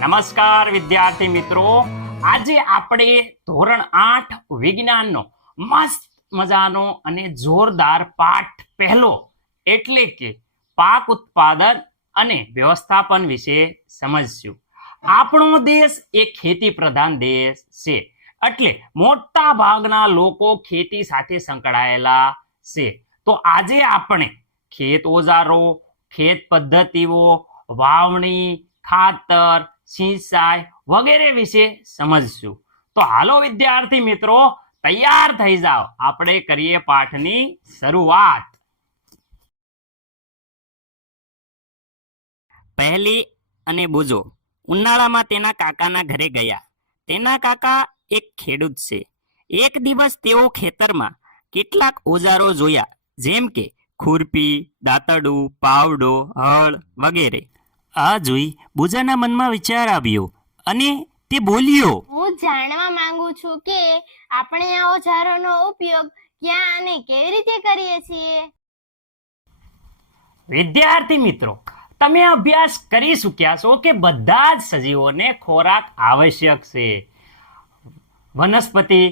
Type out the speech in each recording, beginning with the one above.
નમસ્કાર વિદ્યાર્થી મિત્રો, આજે આપણે ધોરણ 8 વિજ્ઞાનનો મસ્ત મજાનો અને જોરદાર પાઠ પહેલો એટલે કે પાક ઉત્પાદન અને વ્યવસ્થાપન વિશે સમજશું. આપણો દેશ એક ખેતી પ્રધાન દેશ છે, એટલે મોટા ભાગના લોકો ખેતી સાથે સંકળાયેલા છે. તો આજે આપણે ખેત ઓજારો, ખેત પદ્ધતિઓ, વાવણી, ખાતર, સિંચાઈ વગેરે વિશે સમજશું. તો હાલો વિદ્યાર્થી મિત્રો, તૈયાર થઈ જાઓ, આપણે કરીએ પાઠની શરૂઆત. પહેલી અને બુજો ઉનાળામાં તેના કાકાના ઘરે ગયા. તેના કાકા એક ખેડૂત છે. એક દિવસ તેઓ ખેતરમાં કેટલાક ઓજારો જોયા, જેમ કે ખુરપી, દાંતરડું, પાવડો, હળ વગેરે. આ જોઈ બુજાના મનમાં વિચાર આવ્યો અને તે બોલ્યો, હું જાણવા માંગુ છું કે આપણે આ ઓજારોનો ઉપયોગ ક્યાં અને કેવી રીતે કરીએ છીએ. વિદ્યાર્થી મિત્રો, તમે અભ્યાસ કરી ચૂક્યા છો કે બધા જ સજીવોને ખોરાક આવશ્યક છે. વનસ્પતિ,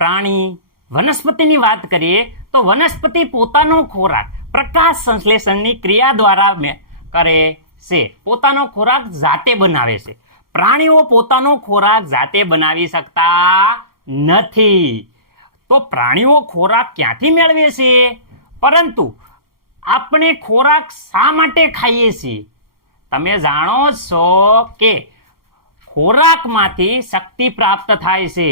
પ્રાણી, વનસ્પતિની વાત કરીએ તો વનસ્પતિ પોતાનો ખોરાક પ્રકાશ સંશ્લેષણની ક્રિયા દ્વારા કરે છે, પોતાનો ખોરાક જાતે બનાવે છે. પ્રાણીઓ પોતાનો ખોરાક જાતે બનાવી શકતા નથી. તો પ્રાણીઓ ખોરાક ક્યાંથી મેળવે છે? પરંતુ આપણે ખોરાક શા માટે ખાઈએ છીએ? તમે જાણો છો કે ખોરાકમાંથી શક્તિ પ્રાપ્ત થાય છે.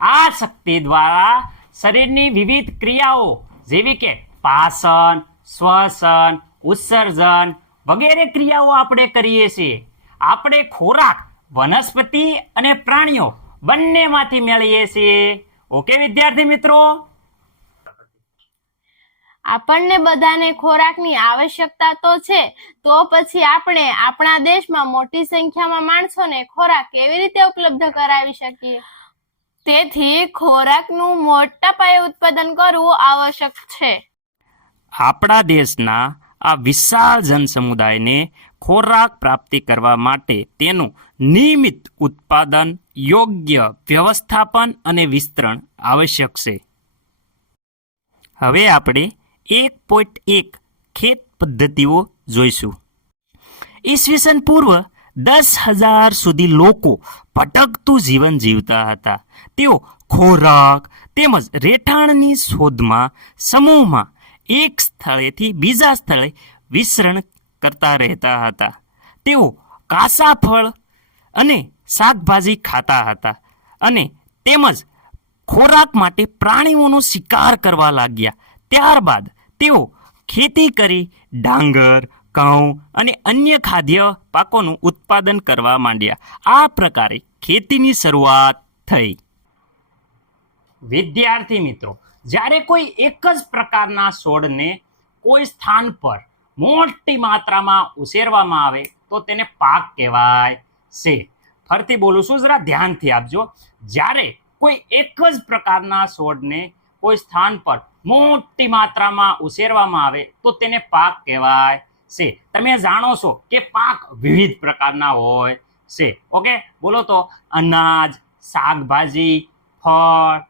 આ શક્તિ દ્વારા શરીરની વિવિધ ક્રિયાઓ જેવી કે પાચન, શ્વસન, ઉત્સર્જન વગેરે ક્રિયાઓ આપણે કરીએ છીએ. આપણે ખોરાક વનસ્પતિ અને પ્રાણીઓ બંનેમાંથી મેળવીએ છીએ. ઓકે વિદ્યાર્થી મિત્રો? આપણને બધાને ખોરાકની આવશ્યકતા તો છે, તો પછી આપણે આપણા દેશમાં મોટી સંખ્યામાં માણસોને ખોરાક કેવી રીતે ઉપલબ્ધ કરાવી શકીએ? તેથી ખોરાકનું મોટા પાયે ઉત્પાદન કરવું આવશ્યક છે. આપણા દેશના આ વિશાળ જનસમુદાયને ખોરાક પ્રાપ્તિ કરવા માટે તેનું નિયમિત ઉત્પાદન, યોગ્ય વ્યવસ્થાપન અને વિસ્તરણ આવશ્યક છે. હવે આપણે 1.1 ખેત પદ્ધતિઓ જોઈશું. ઈસવીસન પૂર્વ 10,000 સુધી લોકો ભટકતું જીવન જીવતા હતા. તેઓ ખોરાક તેમજ રહેઠાણની શોધમાં સમૂહમાં એક સ્થળેથી બીજા સ્થળે વિચરણ કરતા રહેતા હતા. તેઓ કાચા ફળ અને શાકભાજી ખાતા હતા અને તેમજ ખોરાક માટે પ્રાણીઓનો શિકાર કરવા લાગ્યા. ત્યારબાદ તેઓ ખેતી કરી ડાંગર, ઘઉં અને અન્ય ખાદ્ય પાકોનું ઉત્પાદન કરવા માંડ્યા. આ પ્રકારે ખેતીની શરૂઆત થઈ. વિદ્યાર્થી મિત્રો, જ્યારે કોઈ એક જ પ્રકારના છોડને કોઈ સ્થાન પર મોટી માત્રામાં ઉછેરવામાં આવે તો તેને પાક કહેવાય છે. ફરીથી બોલું છું, જરા ધ્યાનથી આપજો. જ્યારે કોઈ એક જ પ્રકારના છોડને કોઈ સ્થાન પર મોટી માત્રામાં ઉછેરવામાં આવે તો તેને પાક કહેવાય છે. તમે જાણો છો કે પાક વિવિધ પ્રકારના હોય છે. ઓકે, બોલો તો. અનાજ, શાકભાજી, ફળ,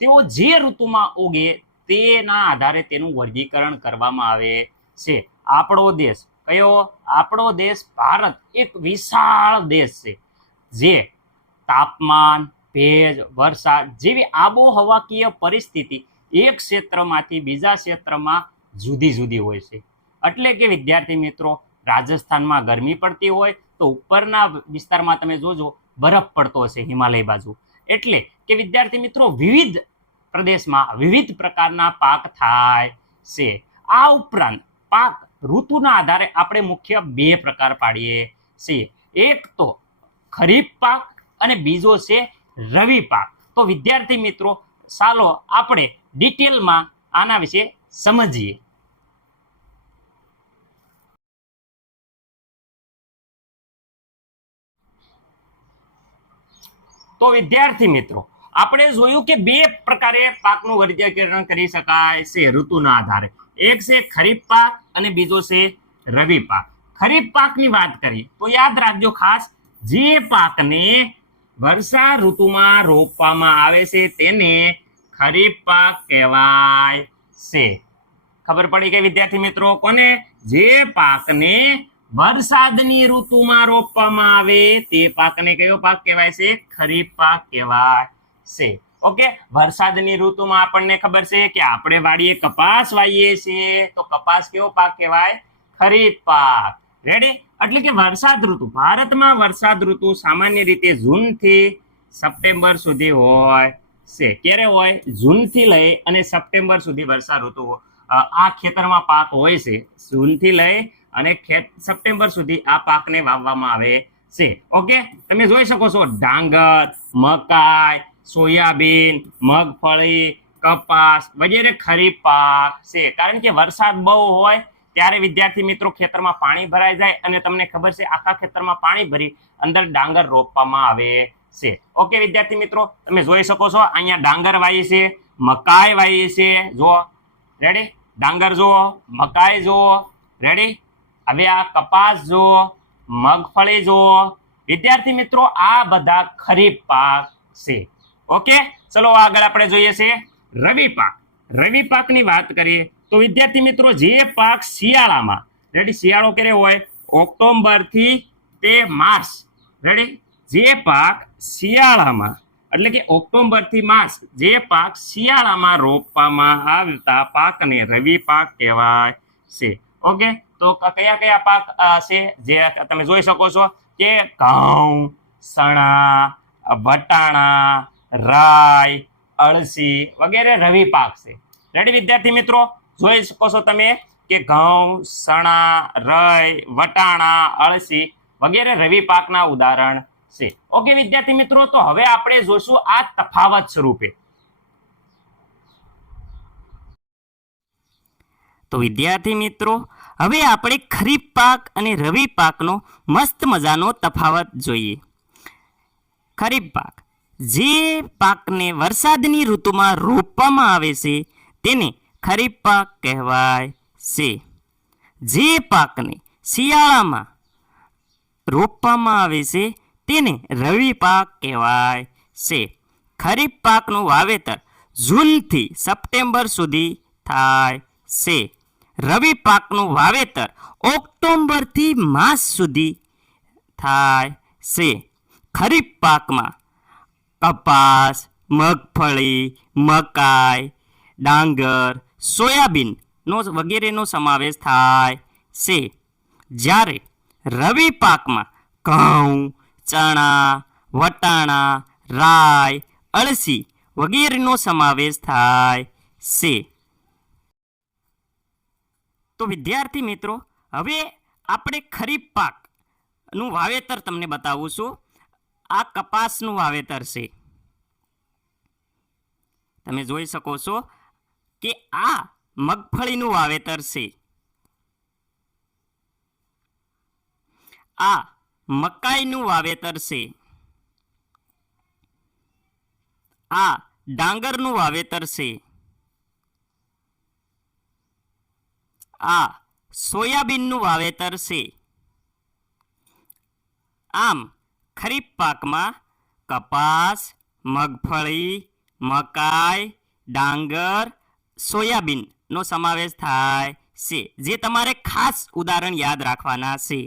તેઓ જે ઋતુમાં ઉગે તેના આધારે તેનું વર્ગીકરણ કરવામાં આવે છે. આપણો દેશ કયો? આપણો દેશ ભારત એક વિશાળ દેશ છે, જે તાપમાન, ભેજ, વરસાદ જેવી આબોહવાકીય પરિસ્થિતિ એક ક્ષેત્રમાંથી બીજા ક્ષેત્રમાં જુદી જુદી હોય છે. એટલે કે વિદ્યાર્થી મિત્રો, રાજસ્થાનમાં ગરમી પડતી હોય તો ઉપરના વિસ્તારમાં તમે જોજો બરફ પડતો હશે હિમાલય બાજુ. એટલે કે વિદ્યાર્થી મિત્રો, વિવિધ પ્રદેશમાં વિવિધ પ્રકારના પાક થાય છે. આ ઉપરાંત પાક ઋતુના આધારે આપણે મુખ્ય 2 પ્રકાર પાડીએ છીએ. એક તો ખરીફ પાક અને બીજો છે રવિ પાક. તો વિદ્યાર્થી મિત્રો, ચાલો આપણે ડિટેલમાં આના વિશે સમજીએ. તો વિદ્યાર્થી મિત્રો, આપણે જોયું કે 2 પ્રકારે પાકનું વર્ગીકરણ કરી શકાય છે ઋતુના આધારે. એક છે ખરીફ પાક અને બીજો છે રવિ પાક. ખરીફ પાકની વાત કરી તો યાદ રાખજો ખાસ, જે પાકને વર્ષા ઋતુમાં રોપવામાં આવે છે તેને ખરીફ પાક કહેવાય છે. ખબર પડી કે વિદ્યાર્થી મિત્રો કોને? જે પાકને વરસાદની ઋતુમાં રોપવામાં આવે તે પાકને કયો પાક કહેવાય છે? ખરીફ પાક કહેવાય છે. ઓકે, વરસાદની ઋતુમાં આપણને ખબર છે કે આપણે વાડીએ કપાસ વાવીએ છીએ તો કપાસ કેવો પાક કહેવાય? ખરીફ પાક. રેડી? એટલે કે વરસાદ ઋતુ, ભારતમાં વરસાદ ઋતુ સામાન્ય રીતે જૂનથી સપ્ટેમ્બર સુધી હોય છે. ક્યારે હોય? જૂનથી લઈ અને સપ્ટેમ્બર સુધી વર્ષા ઋતુ આ ખેતરમાં પાક હોય છે. જૂનથી લઈ અને સપ્ટેમ્બર સુધી આ પાકને વાવવામાં આવે છે. ઓકે, તમે જોઈ શકો છો ડાંગર, મકાઈ, સોયાબીન, મગફળી, કપાસ વગેરે ખરીફ પાક છે. કારણ કે વરસાદ બહુ હોય ત્યારે વિદ્યાર્થી મિત્રો ખેતરમાં પાણી ભરાઈ જાય અને તમને ખબર છે આખા ખેતરમાં પાણી ભરી અંદર ડાંગર રોપવામાં આવે છે. ઓકે વિદ્યાર્થી મિત્રો, તમે જોઈ શકો છો અહીંયા ડાંગર વાવી છે, મકાઈ વાવી છે. જો રેડી? ડાંગર જુઓ, મકાઈ જુઓ. રેડી? હવે આ કપાસ જુઓ, મગફળી જુઓ. વિદ્યાર્થી મિત્રો આ બધા ખરીફ પાક છે. ઓકે, ચલો આગળ આપણે જોઈએ છે રવિ પાક. રવિ પાકની વાત કરીએ તો વિદ્યાર્થી મિત્રો જે પાક શિયાળામાં, રેડી? શિયાળો ક્યારે હોય? ઓક્ટોબર થી તે માર્ચ. રેડી? જે પાક શિયાળામાં એટલે કે ઓક્ટોબર થી માર્ચ જે પાક શિયાળામાં રોપવામાં આવતા પાકને રવિ પાક કહેવાય છે. ઓકે, તો કયા કયા પાક છે જે તમે જોઈ શકો છો કે ઘઉં, ચણા, વટાણા, રાઈ, અળસી વગેરે રવિ પાક છે. રેડી વિદ્યાર્થી મિત્રો? જોઈ શકો છો તમે કે ઘઉં, ચણા, રાઈ, વટાણા, અળસી વગેરે રવિ પાકના ઉદાહરણ છે. ઓકે વિદ્યાર્થી મિત્રો, તો હવે આપણે જોશું આ તફાવત સ્વરૂપે. તો વિદ્યાર્થી મિત્રો, હવે આપણે ખરીફ પાક અને રવિ પાકનો મસ્ત મજાનો તફાવત જોઈએ. ખરીફ પાક, જે પાકને વરસાદની ઋતુમાં રોપવામાં આવે છે તેને ખરીફ પાક કહેવાય છે. જે પાકને શિયાળામાં રોપવામાં આવે છે તેને રવિ પાક કહેવાય છે. ખરીફ પાકનું વાવેતર જૂનથી સપ્ટેમ્બર સુધી થાય છે. રવિ પાકનું વાવેતર ઓક્ટોબરથી માર્ચ સુધી થાય છે. ખરીફ પાકમાં કપાસ, મગફળી, મકાઈ, ડાંગર, સોયાબીન વગેરેનો સમાવેશ થાય છે. જ્યારે રવિ પાકમાં ઘઉં, ચણા, વટાણા, રાઈ, અળસી વગેરેનો સમાવેશ થાય છે. તો વિદ્યાર્થી મિત્રો, હવે આપણે ખરીફ પાકનું વાવેતર તમને બતાવું છું. આ કપાસનું વાવેતર છે. તમે જોઈ શકો છો કે આ મગફળીનું વાવેતર છે. આ મકાઈનું વાવેતર છે. આ ડાંગરનું વાવેતર છે. આ સોયાબીનનું વાવેતર છે. આમ ખરીફ પાકમાં કપાસ, મગફળી, મકાઈ, ડાંગર, સોયાબીનનો સમાવેશ થાય છે. જે તમારે ખાસ ઉદાહરણ યાદ રાખવાના છે.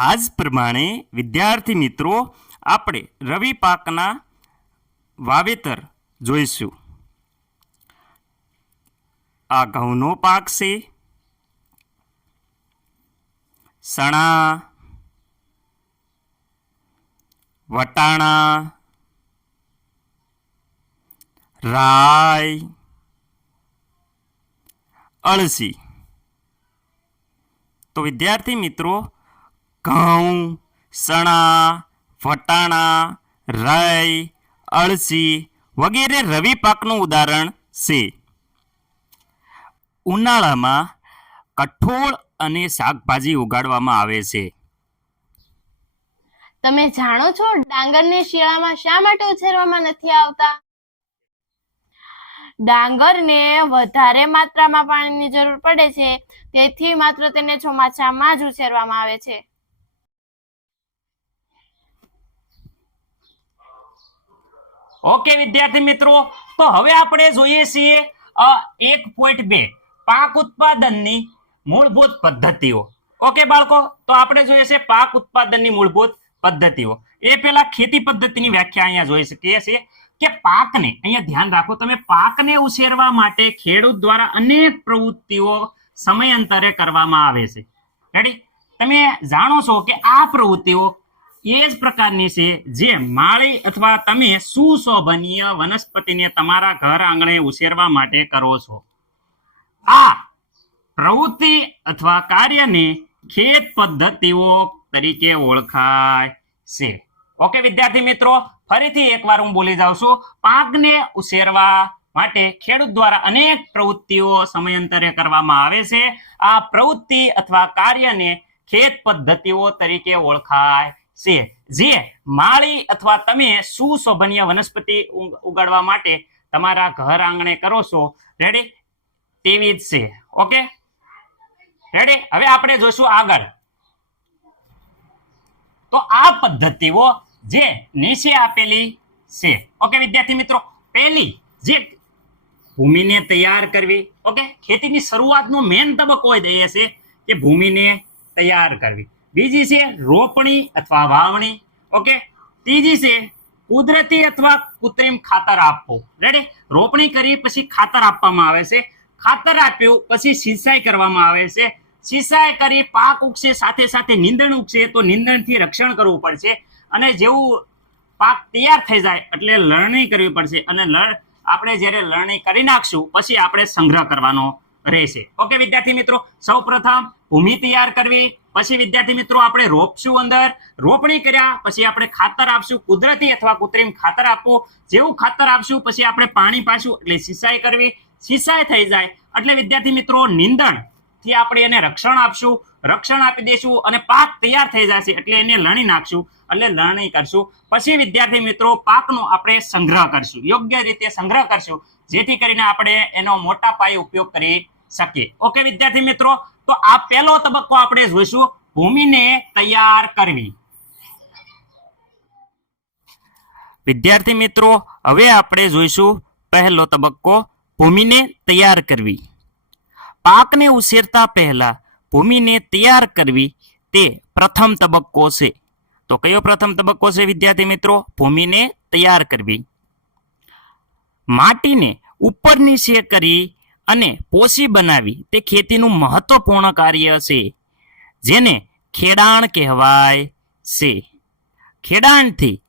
આ જ પ્રમાણે વિદ્યાર્થી મિત્રો, આપણે રવિ પાકના વાવેતર જોઈશું. આ ઘઉંનો પાક છે, ચણા, વટાણા, રાઈ, અળસી. તો વિદ્યાર્થી મિત્રો, ઘઉં, ચણા, વટાણા, રાઈ, અળસી વગેરે રવિ પાકનું ઉદાહરણ છે. ઉનાળામાં કઠોળ અને શાકભાજી ઉગાડવામાં આવે છે. તમે જાણો છો ડાંગરને શિયાળામાં શા માટે ઉછેરવામાં નથી આવતા? ડાંગરને વધારે માત્રામાં પાણીની જરૂર પડે છે, તેથી માત્ર તેને ચોમાસામાં જ ઉછેરવામાં આવે છે. ઓકે વિદ્યાર્થી મિત્રો, તો હવે આપણે જોઈએ છીએ 1.2 પાક ઉત્પાદનની મૂળભૂત પદ્ધતિઓ. ઓકે બાળકો, તો આપણે જોઈએ છે પાક ઉત્પાદનની મૂળભૂત પદ્ધતિઓ. એ પહેલા ખેતી પદ્ધતિની વ્યાખ્યા અહીંયા જોઈ શકીએ છીએ કે પાકને, અહીંયા ધ્યાન રાખો તમે, પાકને ઉછેરવા માટે ખેડૂત દ્વારા અનેક પ્રવૃત્તિઓ સમયાંતરે કરવામાં આવે છે. રેડી? તમે જાણો છો કે આ પ્રવૃત્તિઓ એ જ પ્રકારની છે જે માળી અથવા તમે સુશોભનીય વનસ્પતિને તમારા ઘર આંગણે ઉછેરવા માટે કરો છો. આ પ્રવૃત્તિ અથવા કાર્યને ખેત પદ્ધતિઓ તરીકે ઓળખાય છે. ઓકે વિદ્યાર્થી મિત્રો, ફરીથી એકવાર હું બોલી જાઉં છું. પાકને ઉછેરવા માટે ખેડૂત દ્વારા અનેક પ્રવૃત્તિઓ સમયાંતરે કરવામાં આવે છે. આ પ્રવૃત્તિ અથવા કાર્યને ખેત પદ્ધતિઓ તરીકે ઓળખાય છે, જે માળી અથવા તમે સુશોભનીય વનસ્પતિ ઉગાડવા માટે તમારા ઘર આંગણે કરો છો. રેડી? તેવી જ છે. Okay ready? હવે આપણે જોઈશું આગળ. તો આ પદ્ધતિઓ જે નીચે આપેલી છે. ઓકે વિદ્યાર્થી મિત્રો, પહેલી જે ભૂમિને તૈયાર કરવી. ઓકે, ખેતીની શરૂઆતનો મેન તબક્કો એ છે કે ભૂમિને તૈયાર કરવી. બીજી છે રોપણી અથવા વાવણી. ઓકે, ત્રીજી છે કુદરતી અથવા કૃત્રિમ ખાતર આપવું. રેડી? રોપણી કરી પછી ખાતર આપવામાં આવે છે. ખાતર આપ્યું પછી સિંચાઈ કરવામાં આવે છે. સિંચાઈ કરી પાક ઉગશે, સાથે સાથે નીંદણ ઉગશે, તો નીંદણથી રક્ષણ કરવું પડશે. અને જેવું પાક તૈયાર થઈ જાય એટલે લણણી કરવી પડશે. અને આપણે જ્યારે લણણી કરી નાખશું પછી આપણે સંગ્રહ કરવાનો રહેશે. ઓકે વિદ્યાર્થી મિત્રો, સૌપ્રથમ ભૂમિ તૈયાર કરવી, પછી વિદ્યાર્થી મિત્રો આપણે રોપશું, અંદર રોપણી કર્યા પછી આપણે ખાતર આપશું, કુદરતી અથવા કૃત્રિમ ખાતર આપવું. જેવું ખાતર આપશું પછી આપણે પાણી પાશું, એટલે સિંચાઈ કરવી. સિંચાઈ થઈ જાય એટલે વિદ્યાર્થી મિત્રો નીંદણ થી આપણે એને રક્ષણ આપશું, રક્ષણ આપી દઈશું અને પાક તૈયાર થઈ જશે એટલે એને લણી નાખશું, એટલે લણણી કરશું. પછી વિદ્યાર્થી મિત્રો પાકનો આપણે સંગ્રહ કરશું, યોગ્ય રીતે સંગ્રહ કરશું, જેથી કરીને આપણે એનો મોટા પાયે ઉપયોગ કરી શકીએ. ઓકે વિદ્યાર્થી મિત્રો, તો આ પહેલો તબક્કો આપણે જોઈશું, ભૂમિને તૈયાર કરવી. વિદ્યાર્થી મિત્રો, હવે આપણે જોઈશું પહેલો તબક્કો, ભૂમિને તૈયાર કરવી. પાકને ઉછેરતા પહેલા ભૂમિને તૈયાર કરવી તે પ્રથમ તબક્કો છે. તો કયો પ્રથમ તબક્કો છે વિદ્યાર્થી મિત્રો? ભૂમિને તૈયાર કરવી. માટીને ઉપર નીચે કરી અને પોષી બનાવી તે ખેતીનું મહત્વપૂર્ણ કાર્ય છે, જેને ખેડાણ કહેવાય છે. ખેડાણથી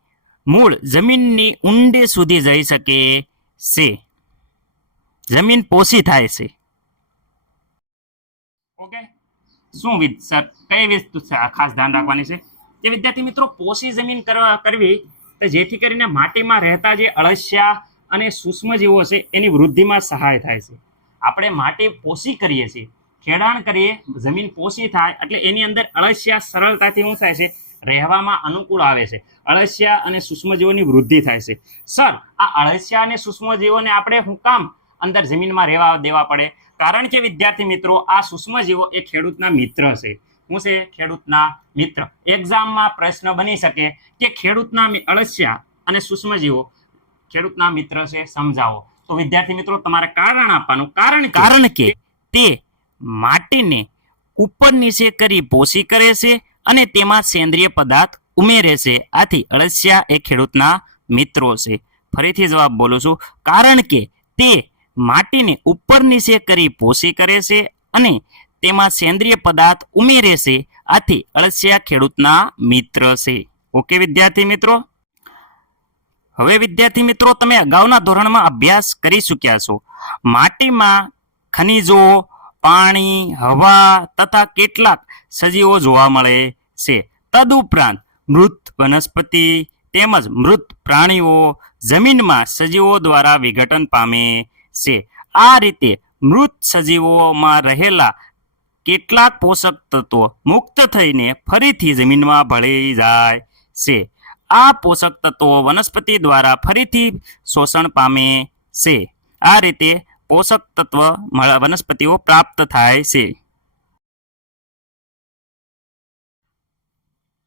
મૂળ જમીનની ઊંડે સુધી જઈ શકે છે, જમીન પોષી થાય છે. ઓકે, શું કઈ વસ્તુ ખાસ ધ્યાન રાખવાની છે કે વિદ્યાર્થી મિત્રો પોષી જમીન કરવી, તો જેથી કરીને માટીમાં રહેતા જે અળસિયા અને સૂક્ષ્મજીવો છે એની વૃદ્ધિમાં સહાય થાય છે. આપણે માટી પોષી કરીએ છીએ, ખેડાણ કરીએ, જમીન પોષી થાય એટલે એની અંદર અળસિયા સરળતાથી શું થાય છે? રહેવામાં અનુકૂળ આવે છે. અળસિયા અને સૂક્ષ્મજીવોની વૃદ્ધિ થાય છે. સર, આ અળસિયા અને સૂક્ષ્મજીવોને આપણે શું કામ અંદર જમીનમાં રહેવા દેવા પડે? કારણ કે વિદ્યાર્થી મિત્રો આ સૂક્ષ્મજીવો એ ખેડૂતના મિત્ર છે. શું છે? ખેડૂતના મિત્ર. એક્ઝામમાં પ્રશ્ન બની શકે કે ખેડૂતના અળસિયા અને સૂક્ષ્મજીવો ખેડૂતના મિત્ર છે, સમજાવો. તો વિદ્યાર્થી મિત્રો તમારે કારણ આપવાનું. કારણ કે તે માટીને ઉપર નીચે કરી પોષી કરે છે અને તેમાં સેન્દ્રિય પદાર્થ ઉમેરે છે. આથી અળસિયા એ ખેડૂતના મિત્રો છે. ફરીથી જવાબ બોલું છું, કારણ કે તે માટીને ઉપર નીચે કરી પોષી કરે છે અને તેમાં સેન્દ્રિય પદાર્થ ઉમેરે છે. આથી અળસિયા ખેડૂતના મિત્ર છે. ઓકે વિદ્યાર્થી મિત્રો, હવે વિદ્યાર્થી મિત્રો તમે અગાઉના ધોરણમાં અભ્યાસ કરી ચૂક્યા છો. માટીમાં ખનિજો, પાણી, હવા તથા કેટલાક સજીવો જોવા મળે છે. તદુપરાંત મૃત વનસ્પતિ તેમજ મૃત પ્રાણીઓ જમીનમાં સજીવો દ્વારા વિઘટન પામે છે. આ રીતે મૃત સજીવોમાં રહેલા કેટલાક પોષક તત્વો મુક્ત થઈને ફરીથી જમીનમાં ભળી જાય છે. આ પોષક તત્વો વનસ્પતિ દ્વારા ફરીથી શોષણ પામે છે આ રીતે પોષક તત્વ વનસ્પતિઓ પ્રાપ્ત થાય છે.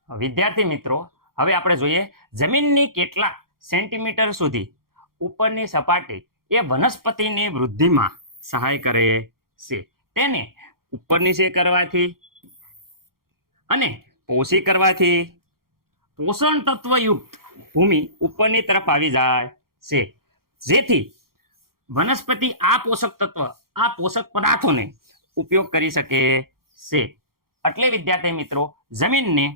વિદ્યાર્થી મિત્રો, હવે આપણે જોઈએ જમીનની કેટલા સેન્ટીમીટર સુધી ઉપરની સપાટી એ વનસ્પતિની વૃદ્ધિમાં સહાય કરે છે. તેને ઉપર નીચે કરવાથી અને પોષી કરવાથી પોષણ તત્વયુક્ત ભૂમિ ઉપરની તરફ આવી જાય છે, જેથી વનસ્પતિ આ પોષક પદાર્થોને ઉપયોગ કરી શકે છે. એટલે વિદ્યાર્થી મિત્રો, જમીનને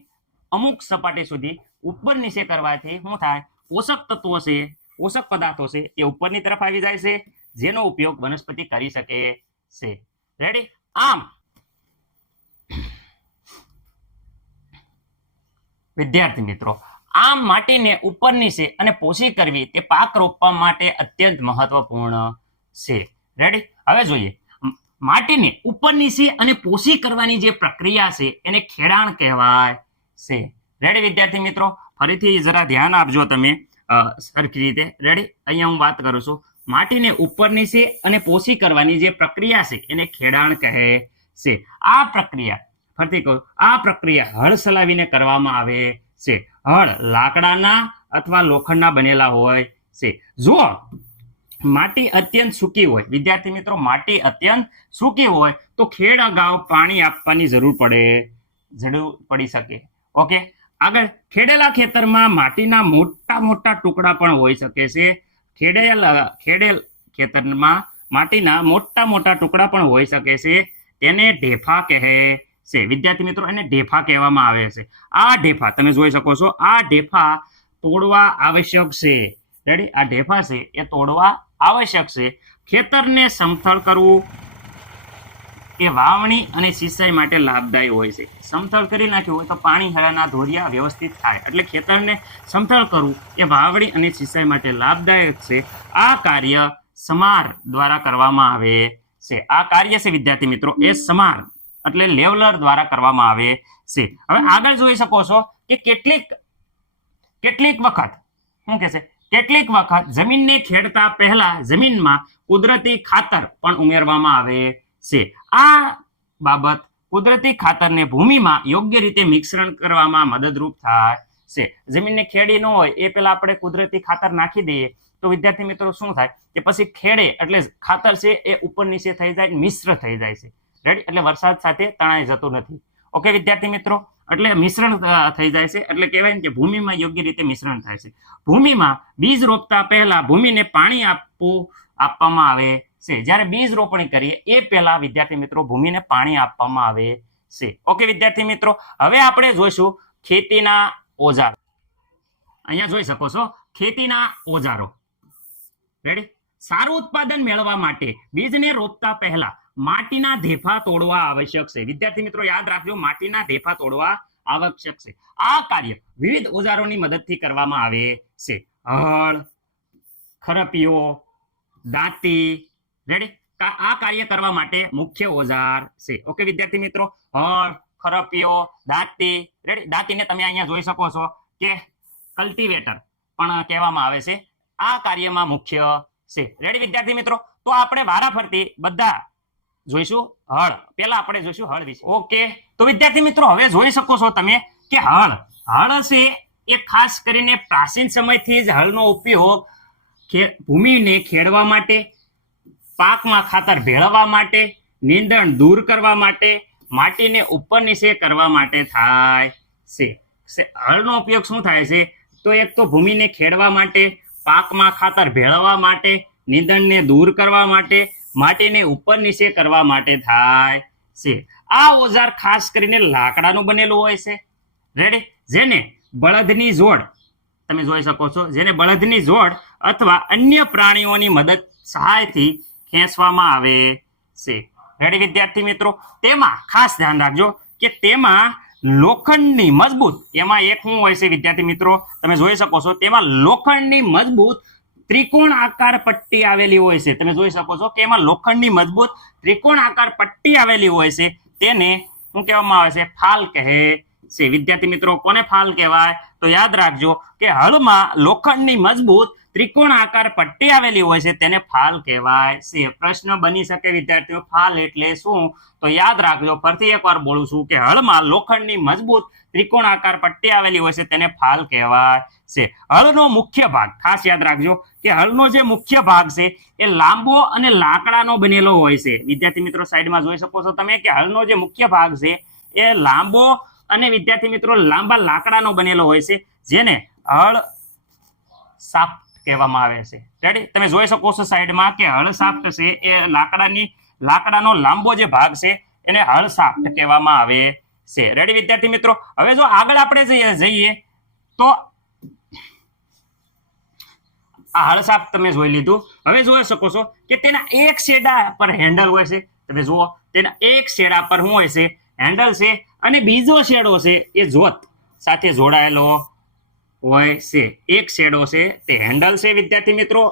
અમુક સપાટી સુધી ઉપર નીચે કરવાથી શું થાય? પોષક તત્વો છે, પોષક પદાર્થો છે એ ઉપરની તરફ આવી જાય છે, જેનો ઉપયોગ વનસ્પતિ કરી શકે છે. રેડી? આમ વિદ્યાર્થી મિત્રો, આમ માટીને ઉપર નીચે અને પોષી કરવી તે પાક રોપવા માટે અત્યંત મહત્વપૂર્ણ છે. રેડી? હવે જોઈએ માટીને ઉપર નીચે અને પોષી કરવાની જે પ્રક્રિયા છે એને ખેડાણ કહેવાય છે. રેડી વિદ્યાર્થી મિત્રો? ફરીથી જરા ધ્યાન આપજો તમે સરખી રીતે. રેડી? અહીંયા હું વાત કરું છું. માટીને ઉપર નીચે અને પોષી કરવાની જે પ્રક્રિયા છે એને ખેડાણ કહે છે. આ પ્રક્રિયા ફરીથી કહું, આ પ્રક્રિયા હળ ચલાવીને કરવામાં આવે છે. હળ લાકડાના અથવા લોખંડના બનેલા હોય છે. જો માટી અત્યંત સૂકી હોય, વિદ્યાર્થી મિત્રો, માટી અત્યંત સૂકી હોય તો ખેડ અગાઉ પાણી આપવાની જરૂર પડી શકે. ઓકે, આગળ ખેડેલા ખેતરમાં માટીના મોટા મોટા ટુકડા પણ હોઈ શકે છે. ખેડેલ ખેતરમાં માટીના મોટા મોટા ટુકડા પણ હોઈ શકે છે. તેને ઢેફા કહે છે. વિદ્યાર્થી મિત્રો, એને ઢેફા કહેવામાં આવે છે. આ ઢેફા તમે જોઈ શકો છો. આ ઢેફા તોડવા આવશ્યક છે. રેડી? આ ઢેફા છે એ તોડવા આવશ્યક છે. ખેતરને સમથળ કરવું એ વાવણી અને સિંચાઈ માટે લાભદાયી હોય છે. સમથળ કરી નાખ્યું હોય તો પાણી હળાના ધોરિયા વ્યવસ્થિત થાય. એટલે ખેતરને સમથળ કરવું એ વાવણી અને સિંચાઈ માટે લાભદાયક છે. આ કાર્ય સમાર દ્વારા કરવામાં આવે છે. આ કાર્ય છે વિદ્યાર્થી મિત્રો એ સમાર એટલે લેવલર દ્વારા કરવામાં આવે છે. હવે આગળ જોઈ શકો છો કે કેટલીક વખત શું કે છે? કેટલીક વખત જમીનને ખેડતા પહેલા જમીનમાં કુદરતી ખાતર પણ ઉમેરવામાં આવે છે. આ બાબત કુદરતી ખાતરને ભૂમિમાં યોગ્ય રીતે મિશ્રણ કરવામાં મદદરૂપ થાય છે. જમીનને ખેડી ન હોય એ પહેલા આપણે કુદરતી ખાતર નાખી દઈએ તો વિદ્યાર્થી મિત્રો શું થાય કે પછી ખેડે એટલે ખાતર છે એ ઉપર નીચે થઈ જાય, મિશ્ર થઈ જાય છે. રેડી? એટલે વરસાદ સાથે તણાઈ જતું નથી. ઓકે વિદ્યાર્થી મિત્રો, એટલે મિશ્રણ થઈ જાય છે. એટલે કહેવાય ને કે ભૂમિમાં યોગ્ય રીતે મિશ્રણ થાય છે. ભૂમિમાં બીજ રોપતા પહેલા ભૂમિને પાણી આપવામાં આવે છે. જ્યારે બીજ રોપણી કરીએ એ પહેલા વિદ્યાર્થી મિત્રો ભૂમિને પાણી આપવામાં આવે છે. ઓકે વિદ્યાર્થી મિત્રો, હવે આપણે જોઈશું ખેતીના ઓજારો. અહીંયા જોઈ શકો છો ખેતીના ઓજારો. રેડી? સારું ઉત્પાદન મેળવવા માટે બીજને રોપતા પહેલા માટીના ઢેફા તોડવા આવશ્યક છે. વિદ્યાર્થી મિત્રો યાદ રાખજો, માટીના ઢેફા તોડવા આવશ્યક છે. આ કાર્ય વિવિધ ઓજારોની મદદથી કરવામાં આવે છે. હળ, ખરપિયો, દાંતી. રેડી? આ કાર્ય કરવા માટે મુખ્ય ઓજાર છે. ઓકે વિદ્યાર્થી મિત્રો, હળ, ખરપિયો, દાંતી. રેડી? દાંતીને તમે અહીંયા જોઈ શકો છો કે કલ્ટિવેટર પણ કહેવામાં આવે છે. આ કાર્યમાં મુખ્ય છે. રેડી વિદ્યાર્થી મિત્રો? તો આપણે વારાફરતી બધા જોઈશું હળ. પહેલા આપણે જોઈશું હળ વિશે. ઓકે, તો વિદ્યાર્થી મિત્રો હવે જોઈ શકો છો તમે કે હળ છે એ ખાસ કરીને પ્રાચીન સમયથી જ હળનો ઉપયોગ ભૂમિને ખેડવા માટે, પાકમાં ખાતર ભેળવવા માટે, નીંદણ દૂર કરવા માટે, માટીને ઉપર નીચે કરવા માટે થાય છે. હળનો ઉપયોગ શું થાય છે? તો એક તો ભૂમિને ખેડવા માટે, પાકમાં ખાતર ભેળવવા માટે, નીંદણને દૂર કરવા માટે, માટીને ઉપર નીચે કરવા માટે થાય છે. આ ઓજાર ખાસ કરીને લાકડાનું બનેલું હોય છે. રેડી? જેને બળદની જોડ તમે જોઈ શકો છો, જેને બળદની જોડ અથવા અન્ય પ્રાણીઓની મદદ સહાયથી ખેંચવામાં આવે છે. રેડી વિદ્યાર્થી મિત્રો? તેમાં ખાસ ધ્યાન રાખજો કે તેમાં લોખંડની મજબૂત, એમાં એક શું હોય છે વિદ્યાર્થી મિત્રો તમે જોઈ શકો છો, તેમાં લોખંડની મજબૂત ત્રિકોણ આકાર પટ્ટી આવેલી હોય છે. તમે જોઈ શકો છો કે એમાં લોખંડની મજબૂત ત્રિકોણ આકાર પટ્ટી આવેલી હોય છે. તેને શું કહેવામાં આવે છે? ફાલ કહે છે. વિદ્યાર્થી મિત્રો કોને ફાલ કહેવાય? તો યાદ રાખજો કે હળમાં લોખંડની મજબૂત ત્રિકોણાકાર પટ્ટી આવેલી હોય છે તેને ફાલ કહેવાય છે. પ્રશ્ન બની શકે વિદ્યાર્થીઓ, ફાલ એટલે શું? તો યાદ રાખજો, ફરીથી એકવાર બોલું છું કે હળમાં લોખંડની મજબૂત ત્રિકોણાકાર પટ્ટી આવેલી હોય છે તેને ફાલ કહેવાય છે. હળનો મુખ્ય ભાગ ખાસ યાદ રાખજો કે હળનો જે મુખ્ય ભાગ છે એ લાંબો અને લાકડાનો બનેલો હોય છે. વિદ્યાર્થી મિત્રો સાઈડમાં જોઈ શકો છો તમે કે હળનો જે મુખ્ય ભાગ છે એ લાંબો અને વિદ્યાર્થી મિત્રો લાંબા લાકડાનો બનેલો હોય છે, જેને હળ સાફ્ટ કહેવામાં આવે છે. રેડી, તમે જોઈ શકો છો સાઈડમાં કે હળ સાફ્ટ છે એ લાકડાનો લાંબો જે ભાગ છે એને હળ સાફ્ટ કહેવામાં આવે છે. રેડી વિદ્યાર્થી મિત્રો, હવે જો આગળ આપણે જઈએ તો આ હળ સાફ્ટ તમે જોઈ લીધું. હવે જોઈ શકો છો કે તેના એક છેડા પર હેન્ડલ હોય છે. તમે જુઓ, તેના એક છેડા પર શું હોય છે? હેન્ડલ છે, અને બીજો છેડો છે એ જોત સાથે જોડાયેલો હોય છે. એક છેડો છે તે હેન્ડલ છે વિદ્યાર્થી મિત્રો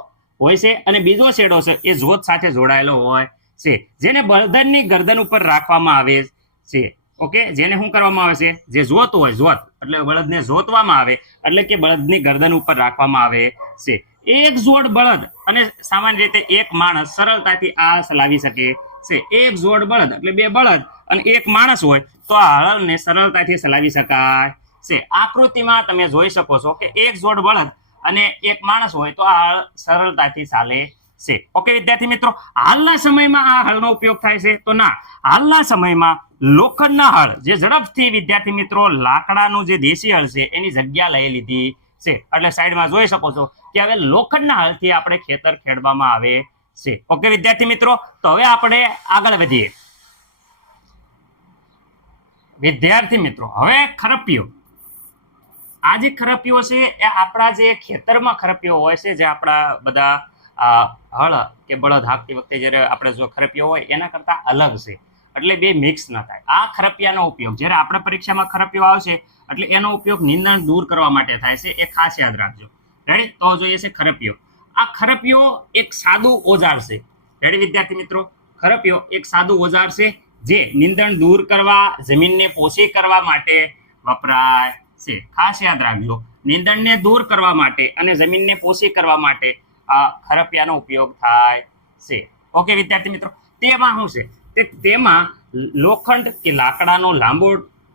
હોય છે, અને બીજો છેડો છે એ જોત સાથે જોડાયેલો હોય છે, જેને બળદની ગરદન ઉપર રાખવામાં આવે છે. ઓકે, જેને શું કરવામાં આવે છે? જે જોત હોય, જોત એટલે બળદને જોતવામાં આવે, એટલે કે બળદની ગરદન ઉપર રાખવામાં આવે છે. એક જોડ બળદ અને સામાન્ય રીતે એક માણસ સરળતાથી આ ચલાવી શકે છે. એક જોડ બળદ એટલે બે બળદ અને એક માણસ હોય તો આ હળને સરળતાથી ચલાવી શકાય છે. આકૃતિમાં તમે જોઈ શકો છો કે એક જોડ બળદ અને એક માણસ હોય તો આ હળ સરળતાથી ચાલે છે. ઓકે વિદ્યાર્થી મિત્રો, હાલના સમયમાં આ હળનો ઉપયોગ થાય છે? તો ના, હાલના સમયમાં લોખંડના હળ જે ઝડપથી વિદ્યાર્થી મિત્રો લાકડાનું જે દેશી હળ છે એની જગ્યા લઈ લીધી છે. એટલે સાઈડમાં જોઈ શકો છો કે હવે લોખંડના હળથી આપણે ખેતર ખેડવામાં આવે છે. ઓકે વિદ્યાર્થી મિત્રો, તો હવે આપણે આગળ વધીએ. વિદ્યાર્થી મિત્રો, હવે ખરપિયો. આ જે ખરપિયો છે એ આપણા જે ખેતરમાં ખરપિયો હોય છે, જે આપણા બધા હળ કે બળદ હાંકતી વખતે જ્યારે આપણે જો ખરપિયો હોય એના કરતા અલગ છે, એટલે બે મિક્સ ન થાય. આ ખરપિયાનો ઉપયોગ જ્યારે આપણે પરીક્ષામાં ખરપિયો આવશે એટલે એનો ઉપયોગ નીંદણ દૂર કરવા માટે થાય છે, એ ખાસ યાદ રાખજો. રેડી, તો જોઈએ છે ખરપિયો. આ ખરપિયો એક સાદું ઓજાર છે. રેડી વિદ્યાર્થી મિત્રો, ખરપિયો એક સાદું ઓજાર છે જે નીંદણ દૂર કરવા, જમીનને પોષી કરવા માટે વપરાય છે. ખાસ યાદ રાખજો, નીંદણને દૂર કરવા માટે અને જમીનને પોષી કરવા માટે આ ખરપિયાનો ઉપયોગ થાય છે. ઓકે વિદ્યાર્થી મિત્રો, તેમાં શું છે? તેમાં લોખંડ કે લાકડાનો લાંબો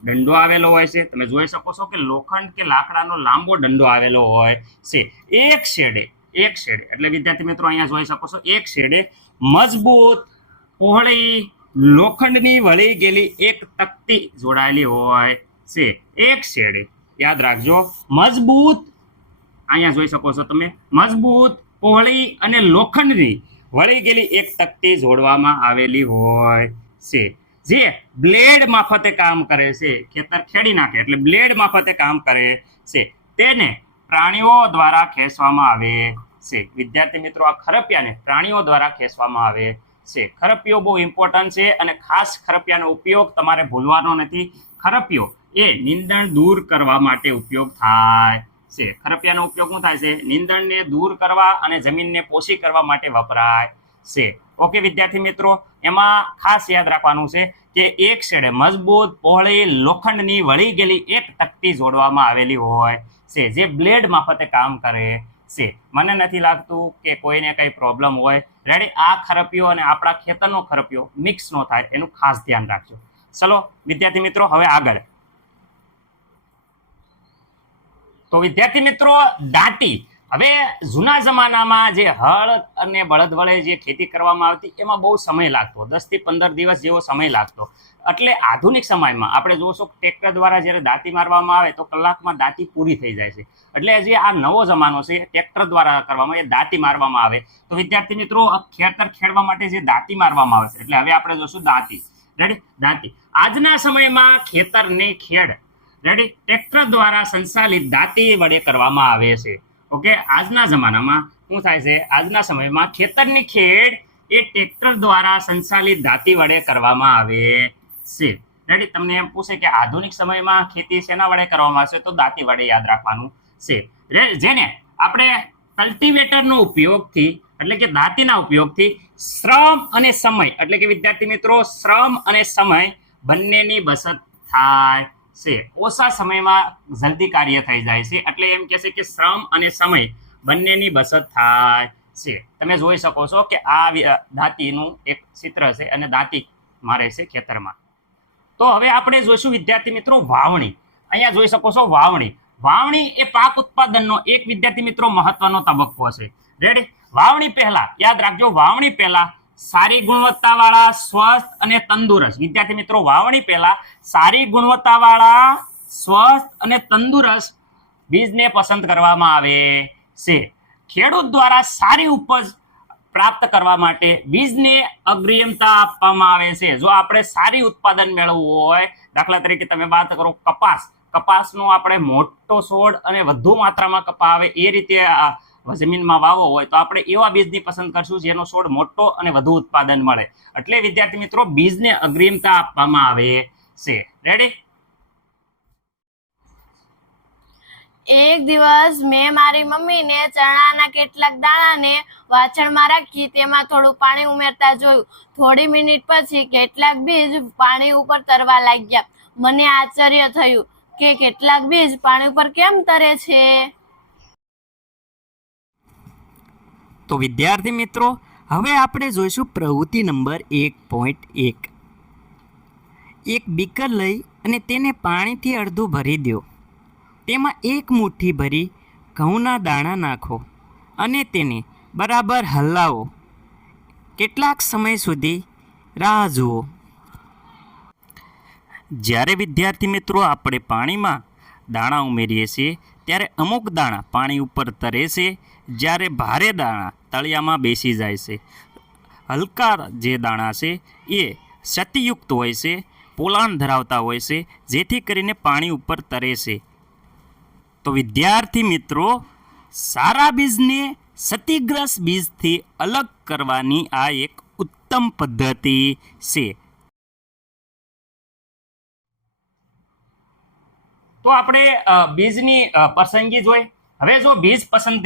દંડો આવેલો હોય છે. તમે જોઈ શકો છો કે લોખંડ કે લાકડાનો લાંબો દંડો આવેલો હોય છે. એક છેડે એટલે વિદ્યાર્થી મિત્રો અહીંયા જોઈ શકો છો એક છેડે મજબૂત પહોળી લોખંડની વળી ગયેલી એક તકતી જોડાયેલી હોય છે. એક છેડે યાદ રાખજો, મજબૂત, અહીંયા જોઈ શકો છો તમે, મજબૂત પહોળી અને લોખંડની વળી ગયેલી એક તકતી જોડવામાં આવેલી હોય છે, જે બ્લેડ મારફતે કામ કરે છે. ખેતર ખેડી નાખે એટલે બ્લેડ મારફતે કામ કરે છે. તેને પ્રાણીઓ દ્વારા ખેંચવામાં આવે છે. વિદ્યાર્થી મિત્રો, આ ખરપિયાને પ્રાણીઓ દ્વારા ખેંચવામાં આવે છે. ખરપિયો બહુ ઇમ્પોર્ટન્ટ છે અને ખાસ ખરપિયાનો ઉપયોગ તમારે ભૂલવાનો નથી. ખરપિયો એ નીંદણ દૂર કરવા માટે ઉપયોગ થાય છે. ખરપિયાનો ઉપયોગ શું થાય છે? નીંદણને દૂર કરવા અને જમીનને પોષી કરવા માટે વપરાય છે. ઓકે વિદ્યાર્થી મિત્રો, એમાં ખાસ યાદ રાખવાનું છે કે એક છેડે મજબૂત પહોળી લોખંડની વળી ગયેલી એક તકતી જોડવામાં આવેલી હોય છે, જે બ્લેડ મારફતે કામ કરે છે. મને નથી લાગતું કે કોઈને કંઈ પ્રોબ્લેમ હોય. રેડી, આ ખરપિયો અને આપણા ખેતરનો ખરપિયો મિક્સ ન થાય એનું ખાસ ધ્યાન રાખજો. ચલો વિદ્યાર્થી મિત્રો, હવે આગળ. તો વિદ્યાર્થી મિત્રો, દાંતી. હવે જૂના જમાનામાં જે હળ અને બળદ વડે જે ખેતી કરવામાં આવતી એમાં બહુ સમય લાગતો, 10 થી 15 દિવસ જેવો સમય લાગતો. એટલે આધુનિક સમયમાં આપણે જોશો ટ્રેક્ટર દ્વારા જ્યારે દાંતી મારવામાં આવે તો કલાકમાં દાંતી પૂરી થઈ જાય છે. એટલે જે આ નવો જમાનો છે ટ્રેક્ટર દ્વારા કરવામાં આવે, દાંતી મારવામાં આવે. તો વિદ્યાર્થી મિત્રો, આ ખેતર ખેડવા માટે જે દાંતી મારવામાં આવે છે, એટલે હવે આપણે જોશું દાંતી. રેડી, દાંતી. આજના સમયમાં ખેતરની ખેડ રેડી ટ્રેક્ટર દ્વારા સંચાલિત દાંતી વડે કરવામાં આવે છે. ઓકે, આજના જમાનામાં શું થાય છે? આજના સમયમાં ખેતરની ખેડ એ ટ્રેક્ટર દ્વારા સંચાલિત દાંતી વડે કરવામાં આવે છે. રેડી, તમને એમ પૂછે કે આધુનિક સમયમાં ખેતી શેના વડે કરવામાં આવશે? તો દાંતી વડે યાદ રાખવાનું છે. જેને આપણે કલ્ટિવેટરનો ઉપયોગથી એટલે કે દાંતીના ઉપયોગથી શ્રમ અને સમય એટલે કે વિદ્યાર્થી મિત્રો શ્રમ અને સમય બંનેની બચત થાય છે. ઓછા સમયમાં જલ્દી કાર્ય થઈ જાય છે. એટલે એમ કહે છે કે શ્રમ અને સમય બંનેની બચત થાય છે. તમે જોઈ શકો છો કે આ દાંતીનું એક ચિત્ર છે અને દાંતી મારે છે ખેતરમાં. તો હવે આપણે જોઈશું વિદ્યાર્થી મિત્રો વાવણી. અહીંયા જોઈ શકો છો વાવણી. વાવણી એ પાક ઉત્પાદનનો એક વિદ્યાર્થી મિત્રો મહત્વનો તબક્કો છે. રેડી? વાવણી પહેલા યાદ રાખજો, વાવણી પહેલા સારી ગુણવત્તાવાળા, સ્વસ્થ અને તંદુરસ્ત વિદ્યાર્થી મિત્રો, વાવણી પહેલા સારી ગુણવત્તાવાળા, સ્વસ્થ અને તંદુરસ્ત બીજને પસંદ કરવામાં આવે છે. ખેડૂત દ્વારા સારી ઉપજ પ્રાપ્ત કરવા માટે બીજને અગ્રિમતા આપવામાં આવે છે. જો આપણે સારી ઉત્પાદન મેળવવું હોય, દાખલા તરીકે તમે વાત કરો કપાસનો આપણે મોટો છોડ અને વધુ માત્રામાં કપા આવે એ રીતે જમીનમાં વાવો હોય તો આપણે એવા બીજની પસંદ કરશું જેનો છોડ મોટો અને વધુ ઉત્પાદન મળે. એટલે વિદ્યાર્થી મિત્રો બીજને અગ્રિમતા આપવામાં આવે છે. રેડી? એક દિવસ મેં મારી મમ્મીને ચણાના કેટલાક દાણાને વાસણમાં રાખી તેમાં થોડું પાણી ઉમેરતા જોયું. થોડી મિનિટ પછી કેટલાક બીજ પાણી ઉપર તરવા લાગ્યા. મને આશ્ચર્ય થયું કે કેટલાક બીજ પાણી ઉપર કેમ તરે છે. તો વિદ્યાર્થી મિત્રો, હવે આપણે જોઈશું પ્રવૃત્તિ નંબર 1.1. એક બીકર લઈ અને તેને પાણીથી અડધું ભરી દો. તેમાં એક મુઠ્ઠી ભરી ઘઉંના દાણા નાખો અને તેને બરાબર હલાવો. કેટલાક સમય સુધી રાહ જુઓ. જ્યારે વિદ્યાર્થી મિત્રો આપણે પાણીમાં દાણા ઉમેરીએ છીએ ત્યારે અમુક દાણા પાણી ઉપર તરે છે, જ્યારે ભારે દાણા તળિયામાં બેસી જાય છે. હલકા જે દાણા છે એ શક્તિયુક્ત હોય છે, પોલાણ ધરાવતા હોય છે, જેથી કરીને પાણી ઉપર તરે છે. તો વિદ્યાર્થી મિત્રો, સારા બીજને ક્ષતિગ્રસ્ત બીજથી અલગ કરવાની આ એક ઉત્તમ પદ્ધતિ છે. તો આપણે બીજની પસંદગી જોઈ. હવે જો બીજ પસંદ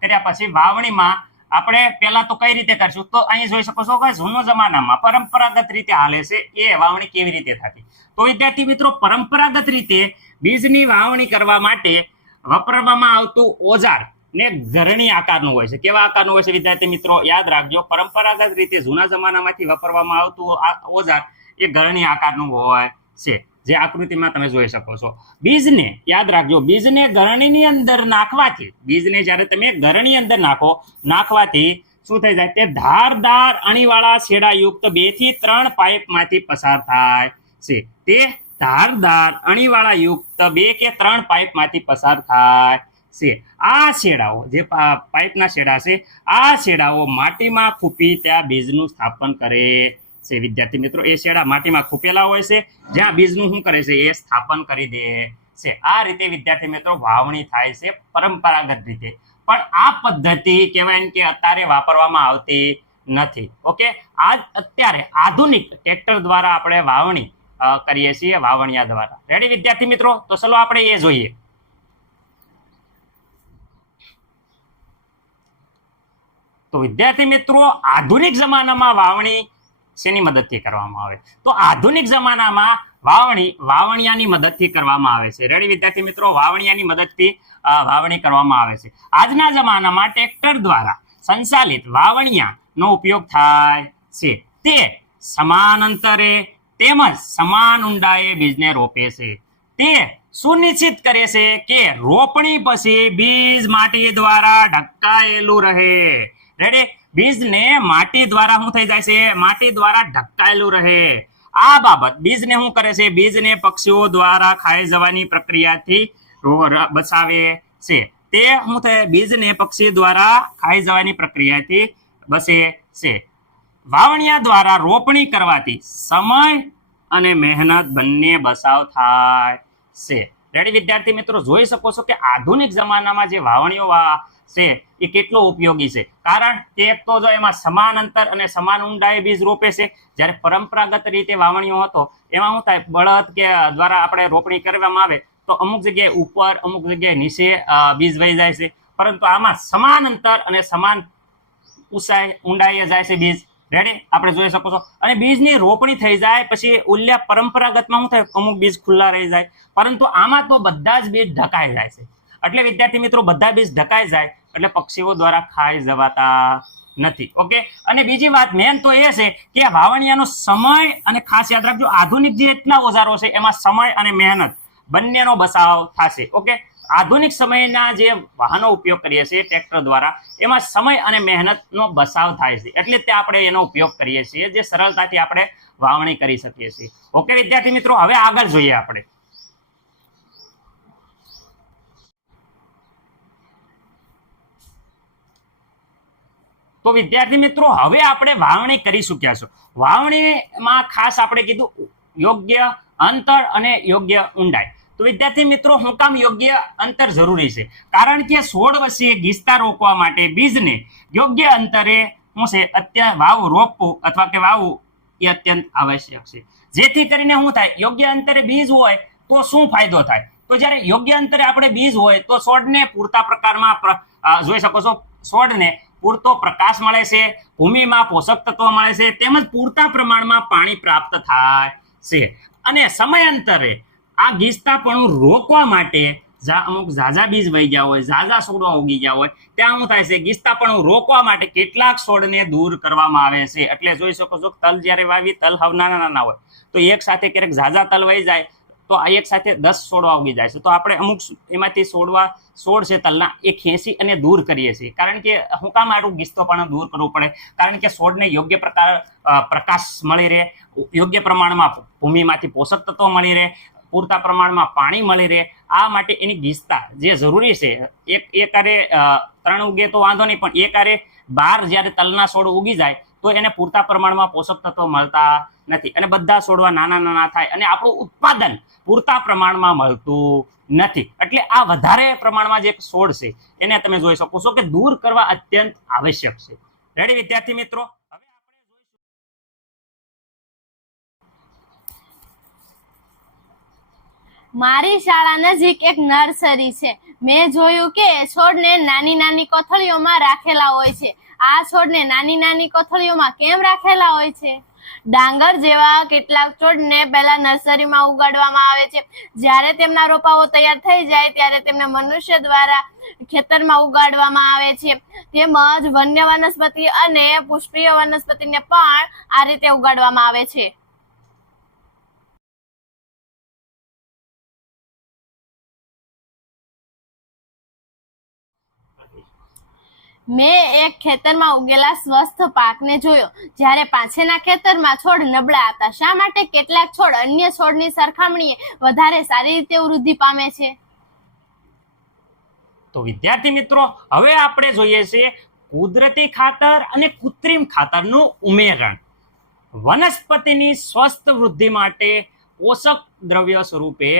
કર્યા પછી વાવણીમાં આપણે પહેલા તો કઈ રીતે કરશું, તો અહીં જોઈ શકો છો કે જૂના જમાનામાં પરંપરાગત રીતે હાલે છે એ વાવણી કેવી રીતે થતી. તો વિદ્યાર્થી મિત્રો, પરંપરાગત રીતે બીજની વાવણી કરવા માટે વાપરવામાં આવતું ઓજાર ને ઘરણી આકારનું હોય છે. કેવા આકારનું હોય છે વિદ્યાર્થી મિત્રો? યાદ રાખજો, પરંપરાગત રીતે જૂના જમાનામાંથી વાપરવામાં આવતું આ ઓજાર એ ઘરણી આકારનું હોય છે, જે આકૃતિમાં તમે જોઈ શકો છો. બીજને યાદ રાખજો, બીજને ગરણીની અંદર નાખવાથી, બીજને જ્યારે તમે ગરણી અંદર નાખવાથી શું થઈ જાય? તે ધારદાર અણીવાળા છેડાયુક્ત 2 થી 3 પાઇપમાંથી પસાર થાય છે. તે ધારદાર અણીવાળા યુક્ત 2 કે 3 પાઇપમાંથી પસાર થાય છે. આ છેડાઓ, જે પાઇપના છેડા છે, આ છેડાઓ માટીમાં ખૂંપી ત્યાં બીજનું સ્થાપન કરે છે. વિદ્યાર્થી મિત્રો, એ છેડા માટીમાં ખૂંપેલા હોય છે, જ્યાં બીજનું શું કરે છે? એ સ્થાપન કરી દે છે. આ રીતે વિદ્યાર્થી મિત્રો વાવણી થાય છે પરંપરાગત રીતે. પણ આ પદ્ધતિ કહેવાય કે અત્યારે વાપરવામાં આવતી નથી. ઓકે, અત્યારે આધુનિક ટ્રેક્ટર દ્વારા આપણે વાવણી કરીએ છીએ, વાવણિયા દ્વારા. રેડી વિદ્યાર્થી મિત્રો? તો ચલો આપણે એ જોઈએ. તો વિદ્યાર્થી મિત્રો, આધુનિક જમાનામાં વાવણી શેની મદદથી કરવામાં આવે? તો આધુનિક જમાનામાં વાવણિયાની મદદથી કરવામાં આવે છે. રેડી વિદ્યાર્થી મિત્રો? વાવણિયાની મદદથી વાવણી કરવામાં આવે છે. આજના જમાનામાં ટ્રેક્ટર દ્વારા સંચાલિત વાવણિયાનો ઉપયોગ થાય છે. તે સમાન અંતરે તેમજ સમાન ઊંડાઈએ બીજને રોપે છે. તે સુનિશ્ચિત કરે છે કે રોપણી પછી બીજ માટી દ્વારા ઢંકાયેલું રહે. રેડી? બીજને માટી દ્વારા શું થઈ જાય છે? માટી દ્વારા ઢંકાયેલું રહે. આ બાબત બીજને શું કરે છે? બીજને પક્ષીઓ દ્વારા ખાઈ જવાની પ્રક્રિયાથી બચાવે છે. તે શું થાય? બીજને પક્ષી દ્વારા ખાઈ જવાની પ્રક્રિયાથી બચે છે. વાવણિયા દ્વારા રોપણી કરવાથી સમય અને મહેનત બંને બચાવ થાય છે. રેડી વિદ્યાર્થી મિત્રો? જોઈ શકો છો કે આધુનિક જમાનામાં જે વાવણીઓ છે એ કેટલો ઉપયોગી છે. કારણ કે એક તો જો એમાં સમાન અંતર અને સમાન ઊંડાઈએ બીજ રોપે છે, જ્યારે પરંપરાગત રીતે વાવણીઓ હતો એમાં શું થાય? બળદ કે દ્વારા આપણે રોપણી કરવામાં આવે તો અમુક જગ્યાએ ઉપર, અમુક જગ્યાએ નીચે બીજ વહી જાય છે. પરંતુ આમાં સમાન અંતર અને સમાન ઊંડાઈએ જાય છે બીજ. રેડી? આપણે જોઈ શકો છો. અને બીજની રોપણી થઈ જાય પછી ઉલ્યા પરંપરાગતમાં શું થાય? અમુક બીજ ખુલ્લા રહી જાય, પરંતુ આમાં તો બધા જ બીજ ઢકાઈ જાય છે. એટલે વિદ્યાર્થી મિત્રો, બધા બીજ ઢકાઈ જાય એટલે પક્ષીઓ દ્વારા ખાઈ જવાતા નથી. ઓકે, અને બીજી વાત મેન તો એ છે કે આ વાવણિયાનો સમય, અને ખાસ યાદ રાખજો આધુનિક જે એટલા ઓજારો છે એમાં સમય અને મહેનત બંનેનો બચાવ થશે. ઓકે, આધુનિક સમયના જે વાહનો ઉપયોગ કરીએ છીએ ટ્રેક્ટર દ્વારા, એમાં સમય અને મહેનતનો બચાવ થાય છે, એટલે તે આપણે એનો ઉપયોગ કરીએ છીએ, જે સરળતાથી આપણે વાવણી કરી શકીએ છીએ. ઓકે વિદ્યાર્થી મિત્રો, હવે આગળ જોઈએ આપણે. તો વિદ્યાર્થી મિત્રો, હવે આપણે વાવણી કરી ચૂક્યા છો. વાવણીમાં ખાસ આપણે કીધું યોગ્ય અંતર અને યોગ્ય ઊંડાઈ. તો વિદ્યાર્થી મિત્રો, શું કામ યોગ્ય અંતર જરૂરી છે? કારણ કે છોડ વચ્ચે ગીચતા રોકવા માટે બીજને યોગ્ય અંતરે શું છે વાવવું, રોપવું અથવા કે વાવવું એ અત્યંત આવશ્યક છે. જેથી કરીને શું થાય, યોગ્ય અંતરે બીજ હોય તો શું ફાયદો થાય? તો જ્યારે યોગ્ય અંતરે આપણે બીજ હોય તો છોડને પૂરતા પ્રકારમાં જોઈ શકો છો, છોડને પૂરતો પ્રકાશ મળે છે, ભૂમિમાં પોષક તત્વો મળે છે, તેમજ પૂરતા પ્રમાણમાં પાણી પ્રાપ્ત થાય છે. અને સમયાંતરે આ ગીચતાપણું રોકવા માટે અમુક ઝાઝા બીજ વહી ગયા હોય, ઝાઝા છોડવા ઉગી ગયા હોય, ત્યાં શું થાય છે, ગીચતાપણું રોકવા માટે કેટલાક છોડને દૂર કરવામાં આવે છે. એટલે જોઈ શકો છો, તલ જ્યારે વાવી, તલ હાવ નાના નાના હોય, તો એક સાથે ક્યારેક ઝાઝા તલ વહી જાય તો આ એક સાથે 10 છોડવા ઉગી જાય છે. તો આપણે અમુક એમાંથી છોડ છે તલના, એ ખેંચી અને દૂર કરીએ છીએ. કારણ કે શું કામ આટલું ગીચતોપણું દૂર કરવું પડે? કારણ કે છોડને યોગ્ય પ્રકાશ મળી રહે, યોગ્ય પ્રમાણમાં ભૂમિમાંથી પોષક તત્વો મળી રહે, પૂરતા પ્રમાણમાં પાણી મળી રહે. આ માટે એની ગીચતા જે જરૂરી છે, એક આરે 3 ઉગે તો વાંધો નહીં, પણ એક આરે 12 જ્યારે તલના છોડ ઉગી જાય તો એને પૂરતા પ્રમાણમાં પોષક તત્વો મળતા નથી, અને બધા છોડવા નાના નાના થાય, અને આપણું ઉત્પાદન પૂરતા પ્રમાણમાં મળતું નથી. એટલે આ વધારે પ્રમાણમાં જે છોડ છે એને તમે જોઈ શકો છો કે દૂર કરવા અત્યંત આવશ્યક છે. રેડી વિદ્યાર્થી મિત્રો? મારી શાળા નજીક એક નર્સરી છે. મેં જોયું કે છોડને નાની નાની કોથળીઓમાં રાખેલા હોય છે. આ છોડને નાની નાની કોથળીઓમાં કેમ રાખેલા હોય છે? ડાંગર જેવા કેટલાક છોડને પહેલા નર્સરીમાં ઉગાડવામાં આવે છે. જ્યારે તેમના રોપાઓ તૈયાર થઈ જાય ત્યારે તેમને મનુષ્ય દ્વારા ખેતરમાં ઉગાડવામાં આવે છે. તેમજ વન્ય વનસ્પતિ અને પુષ્પીય વનસ્પતિને પણ આ રીતે ઉગાડવામાં આવે છે. મેં એક ખેતરમાં ઉગેલા સ્વસ્થ પાકને જોયો. જ્યારે પાછળના ખેતરમાં છોડ નબળા હતા. શા માટે કેટલાક છોડ અન્ય છોડની સરખામણીએ વધારે સારી રીતે વૃદ્ધિ પામે છે? તો વિદ્યાર્થી મિત્રો, હવે આપણે જોઈએ છીએ કુદરતી ખાતર અને કૃત્રિમ ખાતરનું ઉમેરણ. વનસ્પતિની સ્વસ્થ વૃદ્ધિ માટે પોષક દ્રવ્ય સ્વરૂપે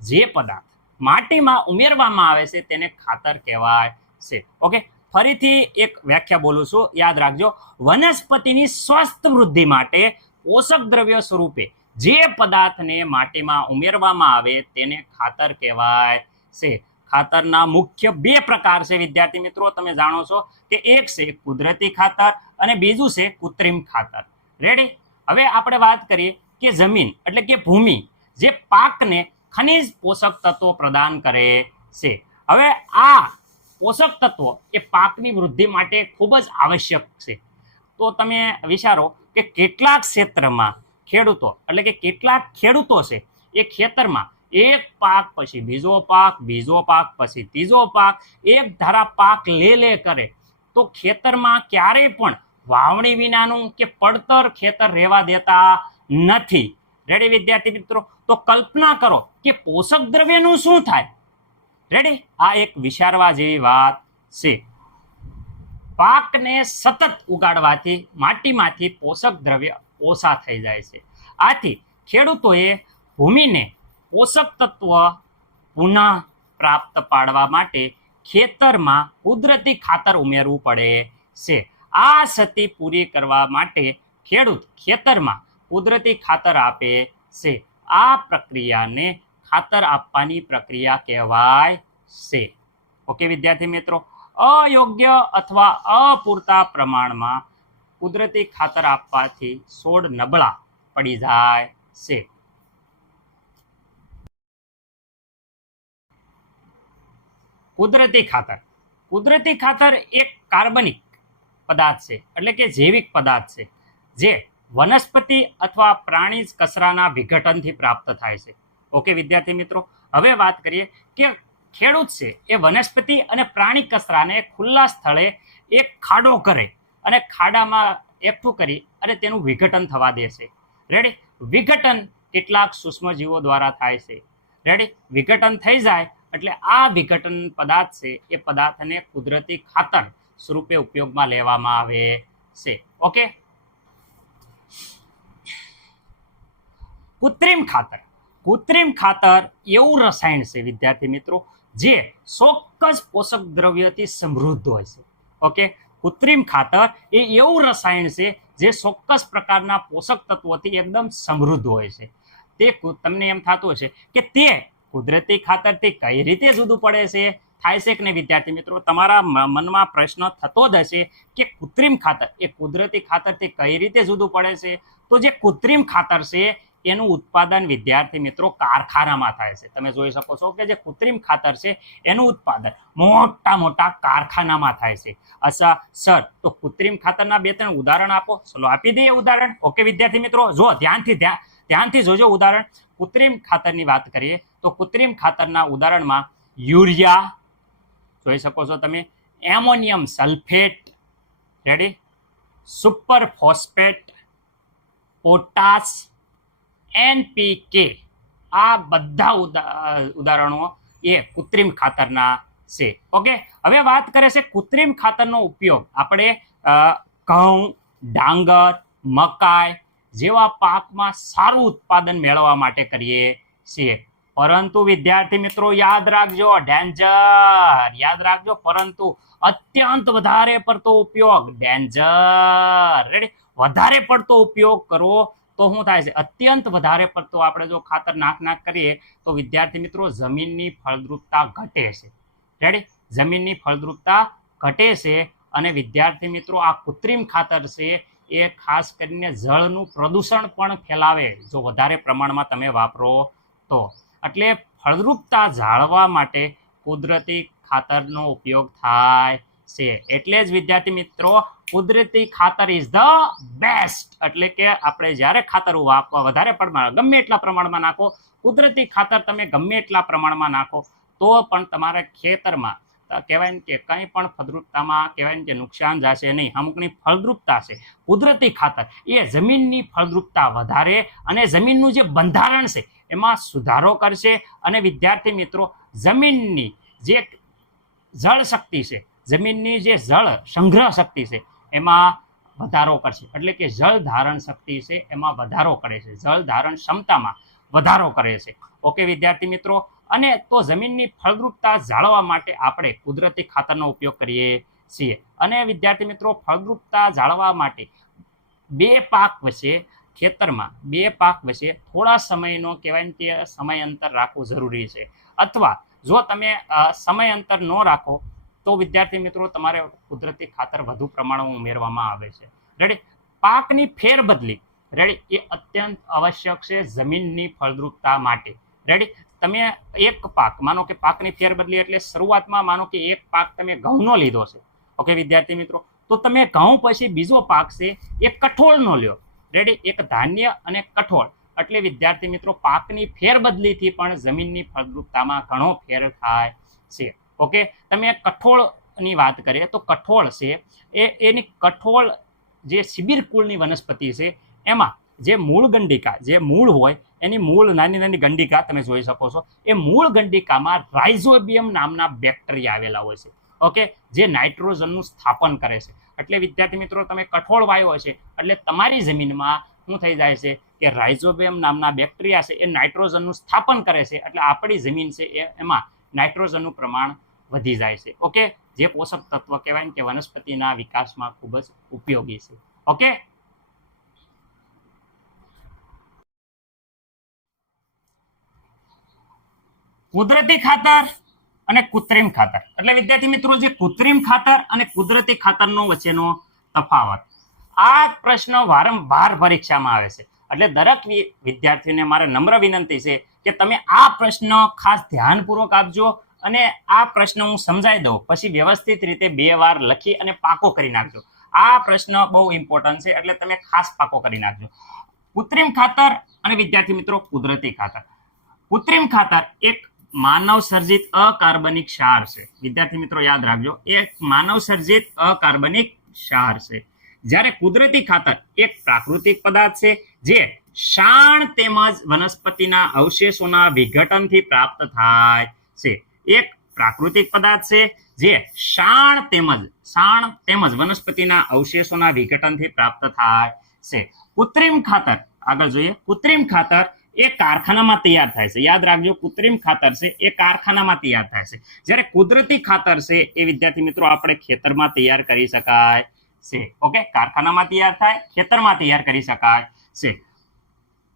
જે પદાર્થ માટીમાં ઉમેરવામાં આવે છે તેને ખાતર કહેવાય છે. ઓકે, ફરીથી એક વ્યાખ્યા બોલું છું, યાદ રાખજો. વનસ્પતિની સ્વસ્થ વૃદ્ધિ માટે પોષક દ્રવ્ય સ્વરૂપે જે પદાર્થને માટીમાં ઉમેરવામાં આવે તેને ખાતર કહેવાય છે. ખાતરના મુખ્ય 2 પ્રકાર છે વિદ્યાર્થી મિત્રો, તમે જાણો છો કે એક છે કુદરતી ખાતર અને બીજું છે કૃત્રિમ ખાતર. રેડી? હવે આપણે વાત કરીએ કે જમીન એટલે કે ભૂમિ જે પાકને ખનિજ પોષક તત્વો પ્રદાન કરે છે. હવે આ પોષક તત્વો એ પાકની વૃદ્ધિ માટે ખૂબ જ આવશ્યક છે. તો તમે વિચારો કે કેટલાક ક્ષેત્રમાં કેટલાક ખેડૂતો છે એ ખેતરમાં એક પાક પછી બીજો પાક પછી ત્રીજો પાક, એક ધારા પાક લે કરે, તો ખેતરમાં ક્યારેય પણ વાવણી વિનાનું કે પડતર ખેતર રહેવા દેતા નથી. રેડી વિદ્યાર્થી મિત્રો? તો કલ્પના કરો કે પોષક દ્રવ્યનું શું થાય. રેડી? આ એક વિચારવા જેવી વાત છે. પાકને સતત ઉગાડવાથી માટીમાંથી પોષક દ્રવ્ય ઓછા થઈ જાય છે. આથી ખેડૂતોએ ભૂમિને પોષક તત્વ પુનઃ પ્રાપ્ત પાડવા માટે ખેતરમાં કુદરતી ખાતર ઉમેરવું પડે છે. આ ક્ષતિ પૂરી કરવા માટે ખેડૂત ખેતરમાં કુદરતી ખાતર આપે છે. આ પ્રક્રિયાને ખાતર આપવાની પ્રક્રિયા કહેવાય છે. ઓકે વિદ્યાર્થી મિત્રો, અયોગ્ય અથવા અપૂરતા પ્રમાણમાં કુદરતી ખાતર આપવાથી છોડ નબળા પડી જાય છે. કુદરતી ખાતર કુદરતી ખાતર એક કાર્બનિક પદાર્થ છે, એટલે કે જૈવિક પદાર્થ છે, જે વનસ્પતિ અથવા પ્રાણી કચરાના વિઘટનથી પ્રાપ્ત થાય છે. ઓકે વિદ્યાર્થી મિત્રો, હવે વાત કરીએ કે ખેડૂત છે એ વનસ્પતિ અને પ્રાણી કચરાને ખુલ્લા સ્થળે એક ખાડો કરે અને ખાડામાં એકઠું કરી અને તેનું વિઘટન થવા દે છે. રેડી? વિઘટન કેટલાક સૂક્ષ્મજીવો દ્વારા થાય છે. રેડી? વિઘટન થઈ જાય એટલે આ વિઘટન પદાર્થ છે એ પદાર્થને કુદરતી ખાતર સ્વરૂપે ઉપયોગમાં લેવામાં આવે છે. ઓકે, કૃત્રિમ ખાતર. કૃત્રિમ ખાતર એવું રસાયણ છે વિદ્યાર્થી મિત્રો જે ચોક્કસ પોષક દ્રવ્યથી સમૃદ્ધ હોય છે. ઓકે, કૃત્રિમ ખાતર એ એવું રસાયણ છે જે ચોક્કસ પ્રકારના પોષક તત્વોથી એકદમ સમૃદ્ધ હોય છે. તે તમને એમ થતું હશે કે તે કુદરતી ખાતરથી કઈ રીતે જુદું પડે છે? થાય છે કે નહીં વિદ્યાર્થી મિત્રો? તમારા મનમાં પ્રશ્ન થતો જ હશે કે કૃત્રિમ ખાતર એ કુદરતી ખાતરથી કઈ રીતે જુદું પડે છે? તો જે કૃત્રિમ ખાતર છે એનું ઉત્પાદન વિદ્યાર્થી મિત્રો કારખાનામાં થાય છે. તમે જોઈ શકો છો કે જે કૃત્રિમ ખાતર છે એનું ઉત્પાદન મોટા મોટા કારખાનામાં થાય છે. અચ્છા સર, તો કૃત્રિમ ખાતરના 2-3 ઉદાહરણ આપો. ચલો આપી દઈએ ઉદાહરણ. ઓકે વિદ્યાર્થી મિત્રો, જો ધ્યાનથી જોજો ઉદાહરણ. કૃત્રિમ ખાતરની વાત કરીએ તો કૃત્રિમ ખાતરના ઉદાહરણમાં યુરિયા જોઈ શકો છો તમે, ammonium sulphate, ready, super phosphate, potash, NPK, આ બધા ઉદાહરણો એ કૃત્રિમ ખાતરના છે. ઓકે, હવે વાત કરે છે કૃત્રિમ ખાતરનો ઉપયોગ આપણે ઘઉં, ડાંગર, મકાઈ જેવા પાકમાં સારું ઉત્પાદન મેળવવા માટે કરીએ છીએ. પરંતુ વિદ્યાર્થી મિત્રો યાદ રાખજો, ડેન્જર, યાદ રાખજો, પરંતુ અત્યંત વધારે પડતો ઉપયોગ ડેન્જર. રેડી? વધારે પડતો ઉપયોગ કરવો તો શું થાય છે? અત્યંત વધારે પડતો આપણે જો ખાતર નાખ કરીએ તો વિદ્યાર્થી મિત્રો જમીનની ફળદ્રુપતા ઘટે છે. રેડી? જમીનની ફળદ્રુપતા ઘટે છે અને વિદ્યાર્થી મિત્રો આ કૃત્રિમ ખાતર છે એ ખાસ કરીને જળનું પ્રદૂષણ પણ ફેલાવે જો વધારે પ્રમાણમાં તમે વાપરો તો. એટલે ફળદ્રુપતા જાળવવા માટે કુદરતી ખાતરનો ઉપયોગ થાય છે. એટલે જ વિદ્યાર્થી મિત્રો કુદરતી ખાતર ઇઝ ધ બેસ્ટ. એટલે કે આપણે જ્યારે ખાતર વધારે પ્રમાણ ગમે એટલા પ્રમાણમાં નાખો, કુદરતી ખાતર તમે ગમે એટલા પ્રમાણમાં નાખો તો પણ તમારા ખેતરમાં કહેવાય ને કે કંઈ પણ ફળદ્રુપતામાં કહેવાય ને કે નુકસાન જશે નહીં. અમુકની ફળદ્રુપતા છે, કુદરતી ખાતર એ જમીનની ફળદ્રુપતા વધારે અને જમીનનું જે બંધારણ છે એમાં સુધારો કરશે અને વિદ્યાર્થી મિત્રો જમીનની જે જળ શક્તિ છે, જમીનની જે જળ સંગ્રહ શક્તિ છે એમાં વધારો કરશે. એટલે કે જળ ધારણ શક્તિ છે એમાં વધારો કરે છે, જળ ધારણ ક્ષમતામાં વધારો કરે છે. ઓકે વિદ્યાર્થી મિત્રો, અને તો જમીનની ફળદ્રુપતા જાળવવા માટે આપણે કુદરતી ખાતરનો ઉપયોગ કરીએ છીએ. અને વિદ્યાર્થી મિત્રો ફળદ્રુપતા જાળવવા માટે 2 પાક વચ્ચે ખેતરમાં 2 પાક વચ્ચે થોડા સમયનો કહેવાય કે સમય અંતર રાખવું જરૂરી છે. અથવા જો તમે સમય અંતર ન રાખો તો વિદ્યાર્થી મિત્રો તમારે કુદરતી ખાતર વધુ પ્રમાણમાં ઉમેરવામાં આવે છે. રેડી? પાકની ફેરબદલી, રેડી, એ અત્યંત આવશ્યક છે જમીનની ફળદ્રુપતા માટે. રેડી? તમે એક પાક માનો કે પાકની ફેરબદલી એટલે શરૂઆતમાં માનો કે એક પાક તમે ઘઉંનો લીધો છે. ઓકે વિદ્યાર્થી મિત્રો, તો તમે ઘઉં પછી બીજો પાક છે એ કઠોળનો લ્યો. રેડી? એક ધાન્ય અને કઠોળ. એટલે વિદ્યાર્થી મિત્રો પાકની ફેરબદલીથી પણ જમીનની ફળદ્રુપતામાં ઘણો ફેર થાય છે. ઓકે, તમે કઠોળની વાત કરીએ તો કઠોળ છે એની કઠોળ જે શિબિર કુળની વનસ્પતિ છે એમાં જે મૂળ ગંડિકા, જે મૂળ હોય એની મૂળ નાની ગંડિકા તમે જોઈ શકો છો. એ મૂળ ગંડિકામાં રાઇઝોબિયમ નામના બેક્ટેરિયા આવેલા હોય છે. ઓકે, જે નાઇટ્રોજનનું સ્થાપન કરે છે. એટલે વિદ્યાર્થી મિત્રો તમે કઠોળ વાવ્યો છે એટલે તમારી જમીનમાં શું થઈ જાય છે કે રાઇઝોબિયમ નામના બેક્ટેરિયા છે એ નાઇટ્રોજનનું સ્થાપન કરે છે. એટલે આપણી જમીન છે એમાં નાઇટ્રોજનનું પ્રમાણ વધી જાય છે. ઓકે, જે પોષક તત્વ કહેવાય કે વનસ્પતિના વિકાસમાં ખૂબ જ ઉપયોગી છે. ઓકે, કુદરતી ખાતર અને કૃત્રિમ ખાતર. એટલે વિદ્યાર્થી મિત્રો જે કૃત્રિમ ખાતર અને કુદરતી ખાતરનો વચ્ચેનો તફાવત, આ પ્રશ્ન વારંવાર પરીક્ષામાં આવે છે. એટલે દરેક વિદ્યાર્થીને મારે નમ્ર વિનંતી છે કે તમે આ પ્રશ્ન ખાસ ધ્યાનપૂર્વક આપજો અને આ પ્રશ્ન હું સમજાવી દઉં પછી વ્યવસ્થિત રીતે 2 વાર લખી અને પાકો કરી નાખજો. આ પ્રશ્ન બહુ ઇમ્પોર્ટન્ટ છે એટલે તમે ખાસ પાકો કરી નાખજો. કૃત્રિમ ખાતર અને વિદ્યાર્થી મિત્રો કુદરતી ખાતર. કૃત્રિમ ખાતર એક માનવ સર્જિત અકાર્બનિક ક્ષાર છે. વિદ્યાર્થી મિત્રો યાદ રાખજો, એક માનવ સર્જિત અકાર્બનિક ક્ષાર છે. જ્યારે કુદરતી ખાતર એક પ્રાકૃતિક પદાર્થ છે જે શાણ તેમજ વનસ્પતિના અવશેષોના વિઘટનથી પ્રાપ્ત થાય છે. એક પ્રાકૃતિક પદાર્થ છે જે શાણ તેમજ વનસ્પતિના અવશેષોના વિઘટનથી પ્રાપ્ત થાય છે. કૃત્રિમ ખાતર આગળ જોઈએ. કૃત્રિમ ખાતર એ કારખાનામાં તૈયાર થાય છે. યાદ રાખજો, કૃત્રિમ ખાતર છે એ કારખાનામાં તૈયાર થાય છે. જ્યારે કુદરતી ખાતર છે એ વિદ્યાર્થી મિત્રો આપણે ખેતરમાં તૈયાર કરી શકાય છે. ઓકે, કારખાનામાં તૈયાર થાય, ખેતરમાં તૈયાર કરી શકાય છે.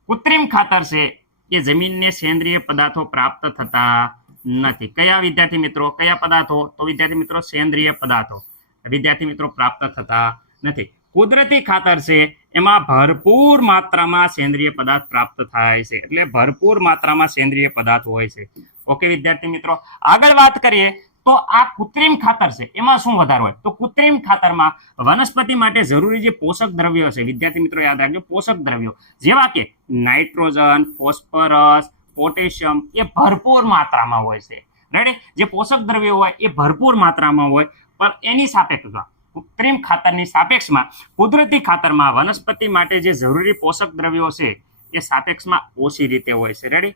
કૃત્રિમ ખાતર છે એ જમીનને સેન્દ્રિય પદાર્થો પ્રાપ્ત થતા નથી. કયા વિદ્યાર્થી મિત્રો? કયા પદાર્થો? તો વિદ્યાર્થી મિત્રો સેન્દ્રિય પદાર્થો વિદ્યાર્થી મિત્રો પ્રાપ્ત થતા નથી. કુદરતી ખાતર છે એમાં ભરપૂર માત્રામાં સેન્દ્રિય પદાર્થ પ્રાપ્ત થાય છે. એટલે ભરપૂર માત્રામાં સેન્દ્રિય પદાર્થ હોય છે. ઓકે વિદ્યાર્થી મિત્રો, આગળ વાત કરીએ તો આ કૃત્રિમ ખાતર છે એમાં શું વધારો હોય? તો કૃત્રિમ ખાતરમાં વનસ્પતિ માટે જરૂરી જે પોષક દ્રવ્યો છે વિદ્યાર્થી મિત્રો યાદ રાખજો, પોષક દ્રવ્યો જેવા કે નાઇટ્રોજન, ફોસ્ફરસ, પોટેશિયમ એ ભરપૂર માત્રામાં હોય છે. રેડી? જે પોષક દ્રવ્યો હોય એ ભરપૂર માત્રામાં હોય, પણ એની સાપેક્ષમાં કૃત્રિમ ખાતરની સાપેક્ષમાં કુદરતી ખાતરમાં વનસ્પતિ માટે જે જરૂરી પોષક દ્રવ્યો છે એ સાપેક્ષમાં ઓછી રીતે હોય છે. રેડી?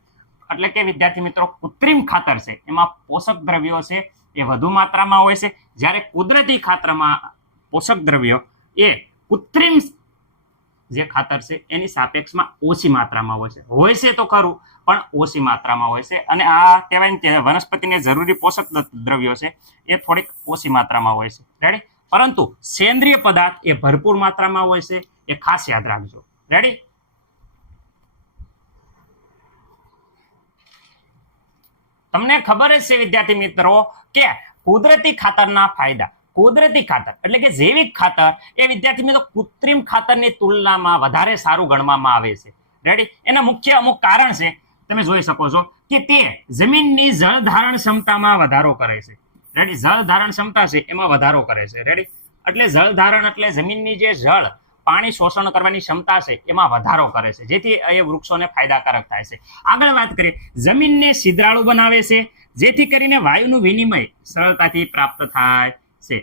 એટલે કે વિદ્યાર્થી મિત્રો કૃત્રિમ ખાતર છે એમાં પોષક દ્રવ્યો છે એ વધુ માત્રામાં હોય છે, જ્યારે કુદરતી ખાતરમાં પોષક દ્રવ્યો એ કૃત્રિમ જે ખાતર છે એની સાપેક્ષમાં ઓછી માત્રામાં હોય છે તો ખરું પણ ઓછી માત્રામાં હોય છે. અને આ કહેવાય ને કે વનસ્પતિને જરૂરી પોષક દ્રવ્યો છે એ થોડીક ઓછી માત્રામાં હોય છે. રેડી? પરંતુ સેન્દ્રિય પદાર્થ એ ભરપૂર માત્રામાં હોય છે, એ ખાસ યાદ રાખજો. રેડી? તમને ખબર જ છે વિદ્યાર્થી મિત્રો કે કુદરતી ખાતરના ફાયદા. કુદરતી ખાતર એટલે કે જૈવિક ખાતર એ વિદ્યાર્થી મિત્રો કૃત્રિમ ખાતરની તુલનામાં વધારે સારું ગણવામાં આવે છે. રેડી? એના મુખ્ય અમુક કારણ છે, તમે જોઈ શકો છો કે તે જમીનની જળ ધારણ ક્ષમતામાં વધારો કરે છે. રેડી? જળ ધારણ ક્ષમતા છે એમાં વધારો કરે છે. રેડી? એટલે જળ ધારણ એટલે જમીનની જે જળ પાણી શોષણ કરવાની ક્ષમતા છે એમાં વધારો કરે છે, જેથી એ વૃક્ષોને ફાયદાકારક થાય છે. આગળ વાત કરીએ, જમીનને છિદ્રાળુ બનાવે છે જેથી કરીને વાયુનું વિનિમય સરળતાથી પ્રાપ્ત થાય છે.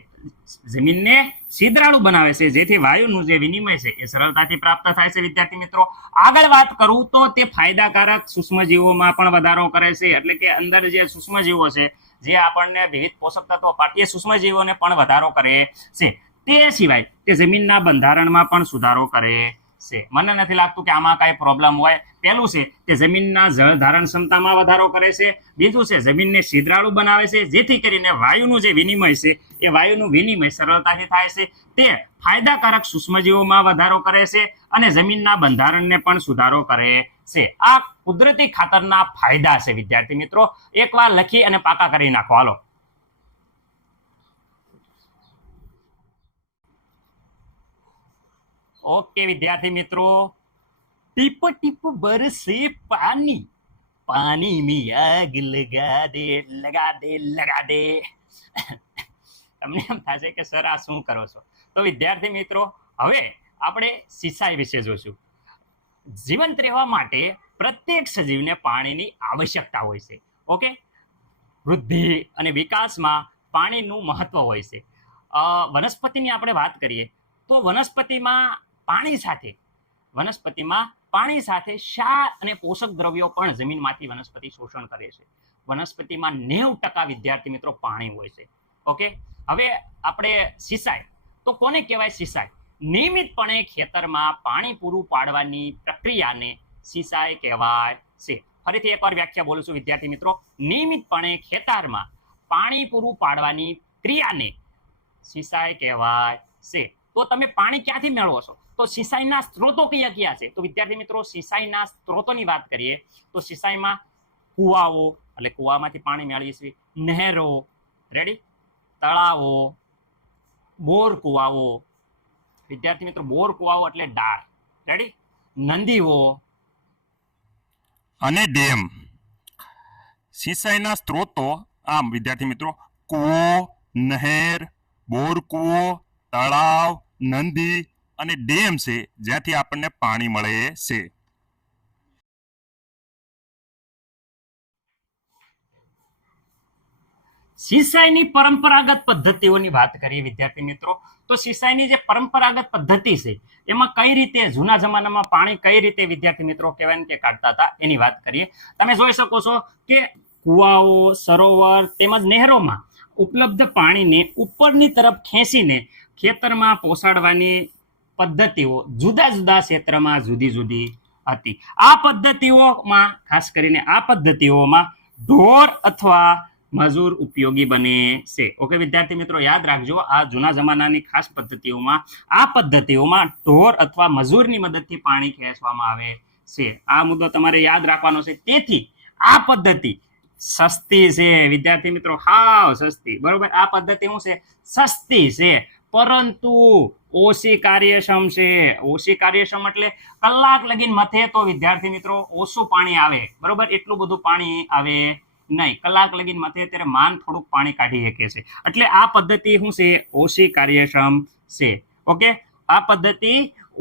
જમીનને છિદ્રાળુ બનાવે છે જેથી વાયુનું જે વિનિમય છે એ સરળતાથી પ્રાપ્ત થાય છે. વિદ્યાર્થી મિત્રો આગળ વાત કરું તો તે ફાયદાકારક સૂક્ષ્મજીવોમાં પણ વધારો કરે છે. એટલે કે અંદર જે સૂક્ષ્મજીવો છે જે આપણને વિવિધ પોષક તત્વો આપે એ સૂક્ષ્મજીવોને પણ વધારો કરે છે. તે સિવાય તે જમીનના બંધારણમાં પણ સુધારો કરે છે. મને નથી લાગતું કે આમાં કાંઈ પ્રોબ્લેમ હોય. પહેલું છે કે જમીનના જળ ધારણ ક્ષમતામાં વધારો કરે છે. બીજું છે જમીનને છિદ્રાળુ બનાવે છે જેથી કરીને વાયુનું જે વિનિમય છે એ વાયુનું વિનિમય સરળતાથી થાય છે. તે ફાયદાકારક સૂક્ષ્મજીવોમાં વધારો કરે છે અને જમીનના બંધારણને પણ સુધારો કરે છે. આ કુદરતી ખાતરના ફાયદા છે વિદ્યાર્થી મિત્રો. એકવાર લખી અને પાકા કરી નાખો. હાલો. ओके विद्यार्थी मित्रों, टिप टिप बरसे पानी, पानी में आग लगा दे लगा दे लगा दे. તમને એમ થશે કે સર આ શું કરો છો? તો વિદ્યાર્થી મિત્રો હવે આપણે સિંચાઈ વિશે જોઈશું. જીવંત રહેવા માટે પ્રત્યેક સજીવને પાણીની આવશ્યકતા હોય છે. ઓકે, વૃદ્ધિ અને વિકાસમાં પાણીનું મહત્વ હોય છે. વનસ્પતિની આપણે વાત કરીએ તો વનસ્પતિમાં પાણી સાથે ક્ષાર અને પોષક દ્રવ્યો પણ જમીનમાંથી વનસ્પતિ શોષણ કરે છે. વનસ્પતિમાં 90% વિદ્યાર્થી મિત્રો પાણી હોય છે. ઓકે, હવે આપણે સિંચાઈ તો કોને કહેવાય? સિંચાઈ નિયમિતપણે ખેતરમાં પાણી પૂરું પાડવાની પ્રક્રિયાને સિંચાઈ કહેવાય છે. ફરીથી એકવાર વ્યાખ્યા બોલું છું વિદ્યાર્થી મિત્રો. નિયમિતપણે ખેતરમાં પાણી પૂરું પાડવાની ક્રિયાને સિંચાઈ કહેવાય છે. તો તમે પાણી ક્યાંથી મેળવો છો? તો સિંચાઈના સ્ત્રોતો કયા કયા છે? તો વિદ્યાર્થી મિત્રો સિંચાઈના સ્ત્રોતોની વાત કરીએ તો સિંચાઈમાં કુવાઓ એટલે કુવામાંથી પાણી મેળવીએ છીએ, નહેરો, રેડી, તળાવો, બોર કુવાઓ, વિદ્યાર્થી મિત્રો બોર કુવાઓ એટલે ડાર, રેડી, નદીઓ અને ડેમ. સિંચાઈના સ્ત્રોતો આમ વિદ્યાર્થી મિત્રો, કૂવો, નહેર, બોર કૂવો, તળાવ, નદી અને ડેમ છે જ્યાંથી આપણને પાણી મળે છે. સિંચાઈની પરંપરાગત પદ્ધતિઓની વાત કરીએ વિદ્યાર્થી મિત્રો, તો સિંચાઈની જે પરંપરાગત પદ્ધતિ છે એમાં કઈ રીતે જૂના જમાનામાં પાણી કઈ રીતે વિદ્યાર્થી મિત્રો કહેવાય ને કે કાઢતા હતા એની વાત કરીએ. તમે જોઈ શકો છો કે કુવાઓ, સરોવર તેમજ નહેરોમાં ઉપલબ્ધ પાણીને ઉપરની તરફ ખેંચીને ખેતરમાં પહોંચાડવાની પદ્ધતિઓ જુદા જુદા ક્ષેત્રમાં જુદી જુદી હતી. આ પદ્ધતિઓમાં ખાસ કરીને આ પદ્ધતિઓમાં ઢોર અથવા મજૂર ઉપયોગી બને છે. ઓકે વિદ્યાર્થી મિત્રો, યાદ રાખજો, આ જૂના જમાનાની ખાસ પદ્ધતિઓમાં ઢોર અથવા મજૂરની મદદથી પાણી ખેંચવામાં આવે છે. આ મુદ્દો તમારે યાદ રાખવાનો છે. તેથી આ પદ્ધતિ સસ્તી છે વિદ્યાર્થી મિત્રો, હાવ સસ્તી. બરોબર, આ પદ્ધતિ શું છે? સસ્તી છે, પરંતુ ઓછી કાર્યક્ષમ છે. ઓછી કાર્યક્ષમ એટલે કલાક લગીન મથે તો વિદ્યાર્થી મિત્રો ઓછું પાણી આવે. બરોબર, એટલું બધું પાણી આવે નહીં. કલાક લગીન મથે ત્યારે માન થોડુંક પાણી કાઢી શકે છે. એટલે આ પદ્ધતિ શું છે? ઓછી કાર્યક્ષમ છે. ઓકે, આ પદ્ધતિ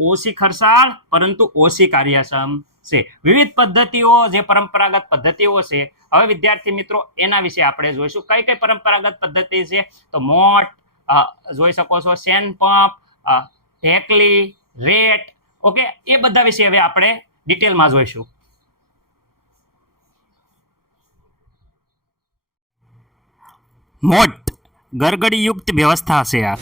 ઓછી ખર્ચાળ પરંતુ ઓછી કાર્યક્ષમ છે. વિવિધ પદ્ધતિઓ જે પરંપરાગત પદ્ધતિઓ છે, હવે વિદ્યાર્થી મિત્રો એના વિશે આપણે જોઈશું. કઈ કઈ પરંપરાગત પદ્ધતિ છે? તો મોટ જોઈ શકો છો, સેન પંપ, ઢેકલી, રેટ. ઓકે, એ બધા વિશે હવે આપણે ડિટેલમાં જોઈશું. મોટ ગરગડીયુક્ત વ્યવસ્થા છે આ.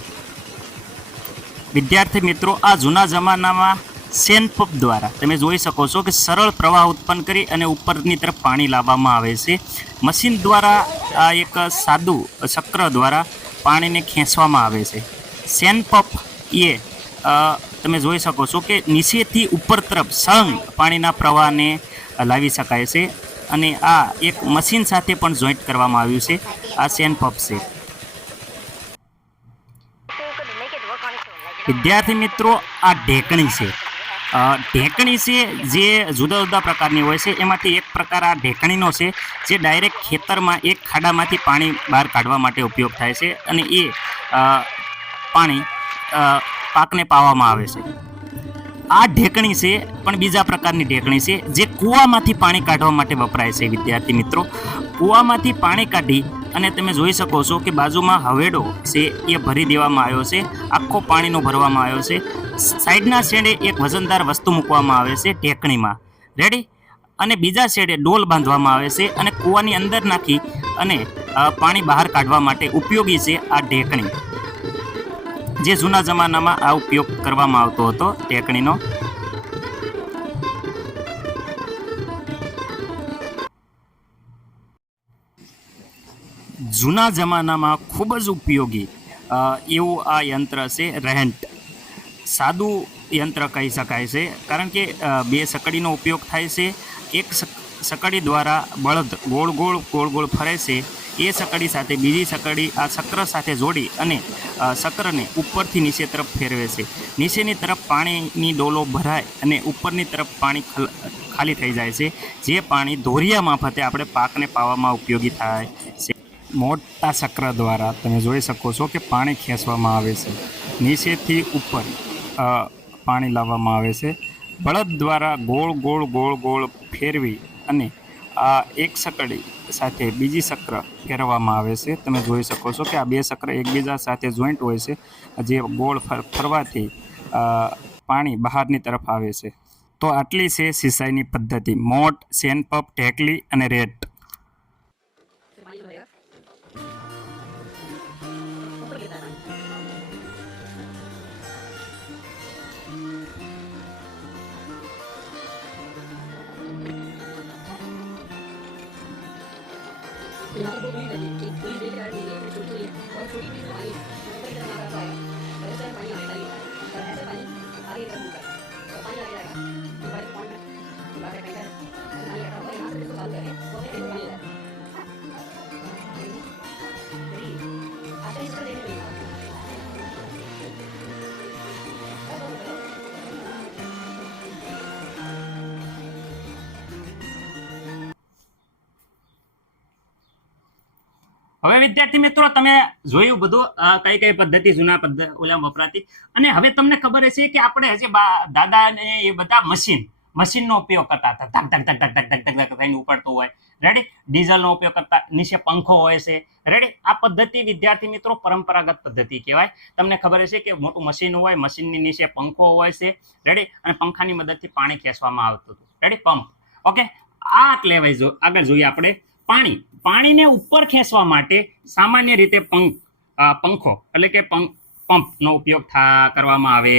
વિદ્યાર્થી મિત્રો, આ જૂના જમાનામાં સેનપંપ દ્વારા તમે જોઈ શકો છો કે સરળ પ્રવાહ ઉત્પન્ન કરી અને ઉપરની તરફ પાણી લાવવામાં આવે છે. મશીન દ્વારા આ એક સાદું ચક્ર દ્વારા પાણીને ખેંચવામાં આવે છે. સેનપંપ એ તમે જોઈ શકો છો કે નીચેથી ઉપર તરફ સળંગ પાણીના પ્રવાહને લાવી શકાય છે અને આ એક મશીન સાથે પણ જોઈન્ટ કરવામાં આવ્યું છે. આ સેનપંપ છે. વિદ્યાર્થી મિત્રો, આ ઢેકણી છે. ઢેકણી છે જે જુદા જુદા પ્રકારની હોય છે. એમાંથી એક પ્રકાર આ ઢેકણીનો છે જે ડાયરેક્ટ ખેતરમાં એક ખાડામાંથી પાણી બહાર કાઢવા માટે ઉપયોગ થાય છે અને એ પાણી પાકને પાવામાં આવે છે. આ ઢેકણી છે પણ બીજા પ્રકારની ઢેકણી છે જે કૂવામાંથી પાણી કાઢવા માટે વપરાય છે. વિદ્યાર્થી મિત્રો, કૂવામાંથી પાણી કાઢી અને તમે જોઈ શકો છો કે બાજુમાં હવેડો છે એ ભરી દેવામાં આવ્યો છે. આખો પાણીનો ભરવામાં આવ્યો છે. સાઈડના છેડે એક વજનદાર વસ્તુ મૂકવામાં આવે છે ઢેકણીમાં. રેડી? અને બીજા છેડે ડોલ બાંધવામાં આવે છે અને કૂવાની અંદર નાખી અને પાણી બહાર કાઢવા માટે ઉપયોગી છે આ ઢેકણી. જે જૂના જમાનામાં આ ઉપયોગ કરવામાં આવતો હતો ઢેકણીનો. જૂના જમાનામાં ખૂબ જ ઉપયોગી એવું આ યંત્ર છે રહેંટ. સાદું યંત્ર કહી શકાય છે કારણ કે બે સકડીનો ઉપયોગ થાય છે. એક સકડી દ્વારા બળદ ગોળ ગોળ ફરે છે. એ સકડી સાથે બીજી સકડી આ ચક્ર સાથે જોડી અને ચક્રને ઉપરથી નીચે તરફ ફેરવે છે. નીચેની તરફ પાણીની ડોલો ભરાય અને ઉપરની તરફ પાણી ખાલી થઈ જાય છે. જે પાણી ધોરિયા મારફતે આપણે પાકને પાવામાં ઉપયોગી થાય છે. મોટા ચક્ર દ્વારા તમે જોઈ શકો છો કે પાણી ખેંચવામાં આવે છે. નીચેથી ઉપર પાણી લાવવામાં આવે છે. બળદ દ્વારા ગોળ ફેરવી અને આ એક સકડી સાથે બીજી ચક્ર ફેરવવામાં આવે છે. તમે જોઈ શકો છો કે આ બે ચક્ર એકબીજા સાથે જોઈન્ટ હોય છે, જે ગોળ ફરવાથી પાણી બહારની તરફ આવે છે. તો આટલી છે સિંચાઈની પદ્ધતિ: મોટ, સેનપંપ, ઢેકલી અને રેટ. હવે વિદ્યાર્થી મિત્રો તમે જોયું બધું કઈ કઈ પદ્ધતિ જૂના ઓલામાં વપરાતી, અને હવે તમને ખબર હશે કે આપણે હજી દાદા ને એ બધા મશીનનો ઉપયોગ કરતા હતા, ધક ધક ધક ધક ધક ધક ધક થઈને ઉપડતું હોય, રેડી, ડીઝલનો ઉપયોગ કરતા, નીચે પંખો હોય છે, રેડી. આ પદ્ધતિ વિદ્યાર્થી મિત્રો પરંપરાગત પદ્ધતિ કહેવાય. તમને ખબર હશે કે મોટું મશીન હોય, મશીનની નીચે પંખો હોય છે, રેડી, અને પંખાની મદદથી પાણી ખેંચવામાં આવતું હતું, રેડી, પંપ. ઓકે, આ કહેવાય. આગળ જોઈએ આપણે પાણીને ઉપર ખેંચવા માટે સામાન્ય રીતે પંખો એટલે કે પંપનો ઉપયોગ કરવામાં આવે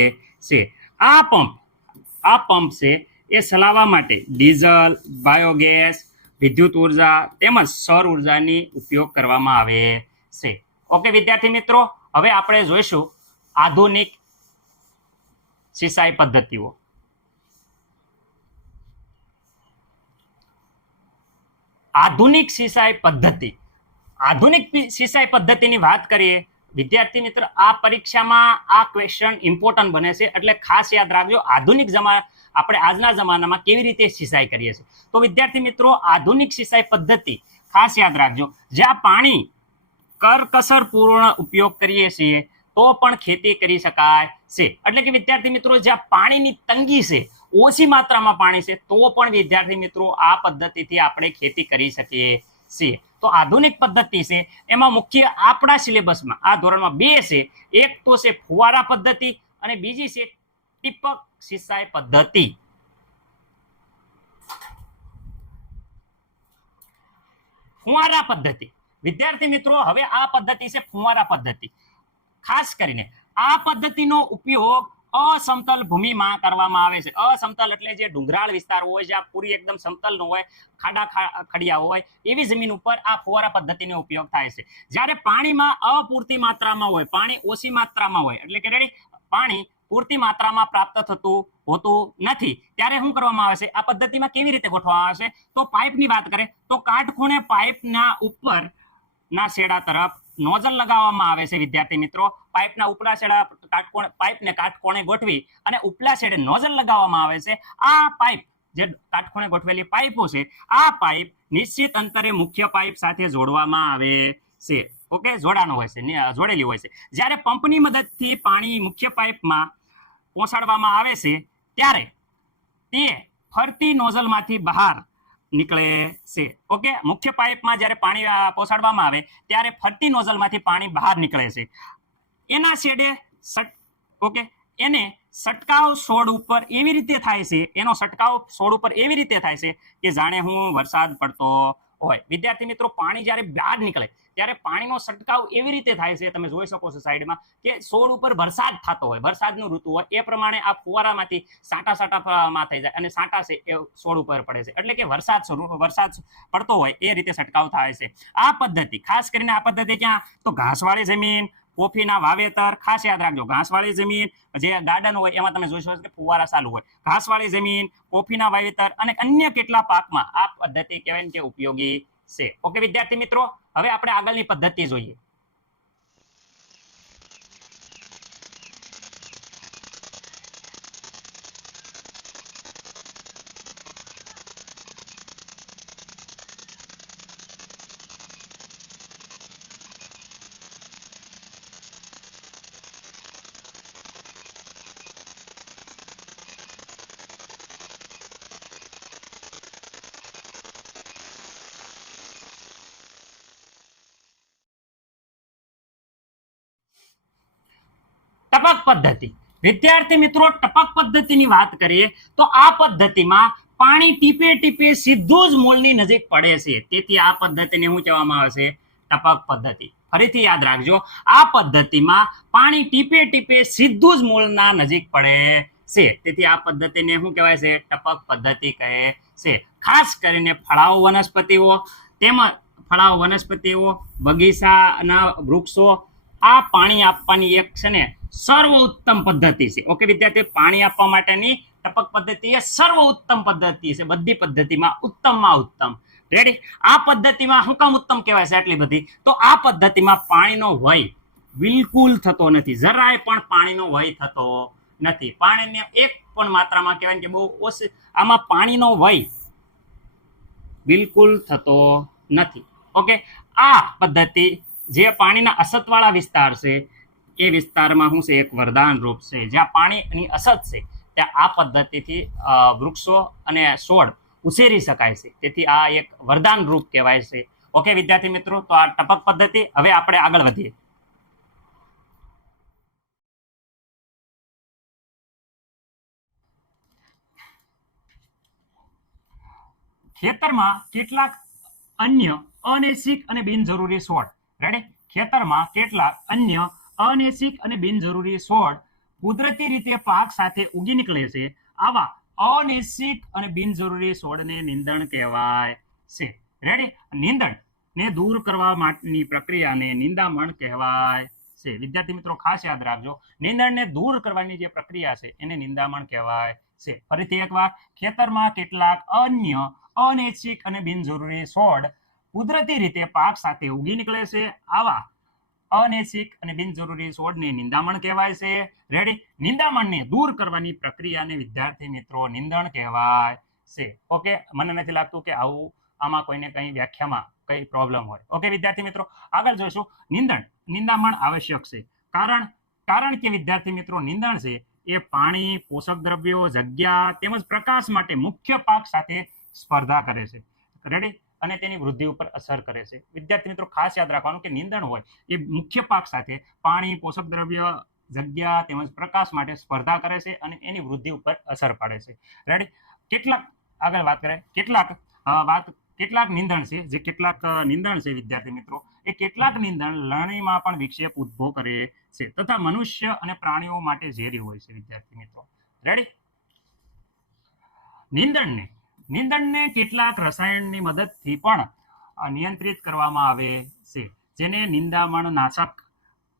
છે. આ પંપ છે એ ચલાવવા માટે ડીઝલ, બાયોગેસ, વિદ્યુત ઉર્જા તેમજ સૌર ઉર્જાની ઉપયોગ કરવામાં આવે છે. ઓકે વિદ્યાર્થી મિત્રો, હવે આપણે જોઈશું આધુનિક સિંચાઈ પદ્ધતિઓ. આધુનિક સિંચાઈ પદ્ધતિની વાત કરીએ વિદ્યાર્થી મિત્ર, આ પરીક્ષામાં આ ક્વેશ્ચન ઇમ્પોર્ટન્ટ બને છે, એટલે ખાસ યાદ રાખજો. આપણે આજના જમાનામાં કેવી રીતે સિંચાઈ કરીએ છીએ. તો વિદ્યાર્થી મિત્રો, આધુનિક સિંચાઈ પદ્ધતિ ખાસ યાદ રાખજો, જ્યાં પાણી કરકસર પૂર્ણ ઉપયોગ કરીએ છીએ તો પણ ખેતી કરી શકાય છે. એટલે કે વિદ્યાર્થી મિત્રો, જ્યાં પાણીની તંગી છે, ઓછી માત્રામાં પાણી છે, તો પણ વિદ્યાર્થી મિત્રો આ પદ્ધતિથી આપણે ખેતી કરી શકીએ છીએ. તો આધુનિક પદ્ધતિ છે એમાં મુખ્ય આપણા સિલેબસમાં આ ધોરણમાં 2 છે. એક તો છે ફુવારા પદ્ધતિ અને બીજી છે ટીપક સિંચાઈ પદ્ધતિ. ફુવારા પદ્ધતિ વિદ્યાર્થી મિત્રો, હવે આ પદ્ધતિ છે ફુવારા પદ્ધતિ. ખાસ કરીને આ પદ્ધતિનો ઉપયોગ અસમતલ ભૂમિમાં કરવામાં આવે છે. અસમતલ એટલે જે ડુંગરાળ વિસ્તાર હોય, જ્યાં પૂરી એકદમ સમતલ ન હોય, ખાડા ખડિયા હોય, એવી જમીન ઉપર આ ફુવારા પદ્ધતિનો ઉપયોગ થાય છે. જ્યારે પાણીમાં અપૂરતી માત્રામાં હોય, પાણી ઓછી માત્રામાં હોય, એટલે કે રેડી, પાણી પૂરતી માત્રામાં પ્રાપ્ત થતું હોતું નથી, ત્યારે શું કરવામાં આવે છે, આ પદ્ધતિમાં કેવી રીતે ગોઠવવામાં આવે છે. તો પાઇપની વાત કરે તો કાટખૂણે પાઇપના ઉપરના છેડા તરફ નોઝલ લગાવવામાં આવે છે. વિદ્યાર્થી મિત્રો, પાઇપના ઉપલા છેડા પાઇપને કાટકોણે ગોઠવી અને ઉપલા છેડે નોઝલ લગાવવામાં આવે છે. આ પાઇપ જે કાટખૂણે ગોઠવેલી પાઇપો છે, આ પાઇપ નિશ્ચિત અંતરે મુખ્ય પાઇપ સાથે જોડવામાં આવે છે. ઓકે, જોડાણો હોય છે, જોડેલી હોય છે. જ્યારે પંપની મદદથી પાણી મુખ્ય પાઇપમાં પહોંચાડવામાં આવે છે, ત્યારે તે ફરતી નોઝલમાંથી બહાર નીકળે છે. ઓકે, મુખ્ય પાઇપમાં જ્યારે પાણી પહોંચાડવામાં આવે ત્યારે ફરતી નોઝલમાંથી પાણી બહાર નીકળે છે. એના છેડે એને છંટકાવ છોડ ઉપર એવી રીતે થાય છે, એનો છંટકાવ છોડ ઉપર એવી રીતે થાય છે કે જાણે વરસાદ પડતો હોય. વિદ્યાર્થી મિત્રો, પાણી જ્યારે બહાર નીકળે ત્યારે પાણીનો છંટકાવ એવી રીતે થાય છે, તમે જોઈ શકો છો સાઈડમાં, કે છોડ ઉપર વરસાદ થતો હોય, વરસાદનું ઋતુ હોય, એ પ્રમાણે આ ફુવારામાંથી સાંટામાં થઈ જાય અને સાંટા છે એ છોડ ઉપર પડે છે. એટલે કે વરસાદ પડતો હોય એ રીતે છંટકાવ થાય છે. આ પદ્ધતિ ખાસ કરીને આ પદ્ધતિ ક્યાં, તો ઘાસવાળી જમીન, કોફીના વાવેતર, ખાસ યાદ રાખજો, ઘાસવાળી જમીન, જે ગાર્ડન હોય એમાં તમે જોઈ શકો કે ફુવારા ચાલુ હોય. ઘાસવાળી જમીન, કોફીના વાવેતર અને અન્ય કેટલા પાકમાં આ પદ્ધતિ કહેવાય કે ઉપયોગી છે. ઓકે વિદ્યાર્થી મિત્રો, હવે આપણે આગળની પદ્ધતિ જોઈએ. ટપક પદ્ધતિ. વિદ્યાર્થી મિત્રો, ટપક પદ્ધતિની વાત કરીએ તો આ પદ્ધતિમાં પાણી ટીપે ટીપે સીધું જ મૂળની નજીક પડે છે, તેથી આ પદ્ધતિને શું કહેવામાં આવે છે, ટપક પદ્ધતિ. ફરીથી યાદ રાખજો, આ પદ્ધતિમાં પાણી ટીપે ટીપે સીધું જ મૂળના નજીક પડે છે, તેથી આ પદ્ધતિને શું કહેવાય છે, ટપક પદ્ધતિ કહે છે. ખાસ કરીને ફળાઉ વનસ્પતિઓ, બગીચાના વૃક્ષો આ પાણી આપવાની એક છે ને સર્વોત્તમ પદ્ધતિ છે. ઓકે વિદ્યાર્થી, પાણી આપવા માટેની ટપક પદ્ધતિ એ સર્વોત્તમ પદ્ધતિ છે, બધી પદ્ધતિમાં ઉત્તમમાં ઉત્તમ. રેડી, આ પદ્ધતિમાં શું કામ ઉત્તમ કહેવાય છે આટલી બધી, તો આ પદ્ધતિમાં પાણીનો વય બિલકુલ થતો નથી, જરાય પણ પાણીનો વય થતો નથી. પાણીને એક પણ માત્રામાં કહેવાય કે બહુ ઓછી, આમાં પાણીનો વય બિલકુલ થતો નથી. ઓકે, આ પદ્ધતિ જે પાણીના અસતવાળા વિસ્તાર છે એ વિસ્તારમાં શું છે એક વરદાન રૂપ છે. જ્યાં પાણીની અસત છે ત્યાં આ પદ્ધતિથી વૃક્ષો અને છોડ ઉછેરી શકાય છે. તેથી આ એક વરદાન રૂપ કહેવાય છે. ઓકે વિદ્યાર્થી મિત્રો, તો આ ટપક પદ્ધતિ. હવે આપણે આગળ વધીએ. ખેતરમાં કેટલાક અન્ય અનૈચ્છિક અને બિનજરૂરી છોડ, રેડી, ખેતરમાં કેટલાક અન્ય અનૈચ્છિક અને બિનજરૂરી છોડ કુદરતી રીતે પાક સાથે ઉગી નીકળે છે. આવા અનૈચ્છિક અને બિનજરૂરી છોડને નિંદણ કહેવાય છે. રેડી, નિંદણ ને દૂર કરવા માટેની પ્રક્રિયાને નિંદામણ કહેવાય છે. વિદ્યાર્થી મિત્રો ખાસ યાદ રાખજો, નિંદણને દૂર કરવાની જે પ્રક્રિયા છે એને નિંદામણ કહેવાય છે. ફરીથી એકવાર, ખેતરમાં કેટલાક અન્ય અનૈચ્છિક અને બિનજરૂરી છોડ કુદરતી રીતે પાક સાથે ઉગી નીકળે છે. આવા અનૈચ્છિક અને બિનજરૂરી છોડને નિંદામણ કહેવાય છે. રેડી, નિંદામણને દૂર કરવાની પ્રક્રિયાને વિદ્યાર્થી મિત્રો નિંદણ કહેવાય છે. ઓકે, મને નથી લાગતું કે આમાં કોઈને કઈ વ્યાખ્યામાં કઈ પ્રોબ્લેમ હોય. ઓકે વિદ્યાર્થી મિત્રો, આગળ જોઈશું. નિંદામણ આવશ્યક છે. કારણ કે વિદ્યાર્થી મિત્રો નિંદણ છે એ પાણી, પોષક દ્રવ્યો, જગ્યા તેમજ પ્રકાશ માટે મુખ્ય પાક સાથે સ્પર્ધા કરે છે. રેડી, અને તેની વૃદ્ધિ ઉપર અસર કરે છે. વિદ્યાર્થી મિત્રો ખાસ યાદ રાખવાનું કે નિંદણ હોય એ મુખ્ય પાક સાથે પાણી, પોષક દ્રવ્ય, જગ્યા તેમજ પ્રકાશ માટે સ્પર્ધા કરે છે અને એની વૃદ્ધિ ઉપર અસર પાડે છે. રેડી, આગળ વાત કરે કેટલાક નિંદણ છે, જે કેટલાક નિંદણ છે વિદ્યાર્થી મિત્રો, એ કેટલાક નિંદણ લણણીમાં પણ વિક્ષેપ ઉદ્ભવ કરે છે તથા મનુષ્ય અને પ્રાણીઓ માટે ઝેરી હોય છે. વિદ્યાર્થી મિત્રો રેડી, નિંદણને કેટલાક રસાયણની મદદથી પણ નિયંત્રિત કરવામાં આવે છે, જેને નિંદામણ નાશક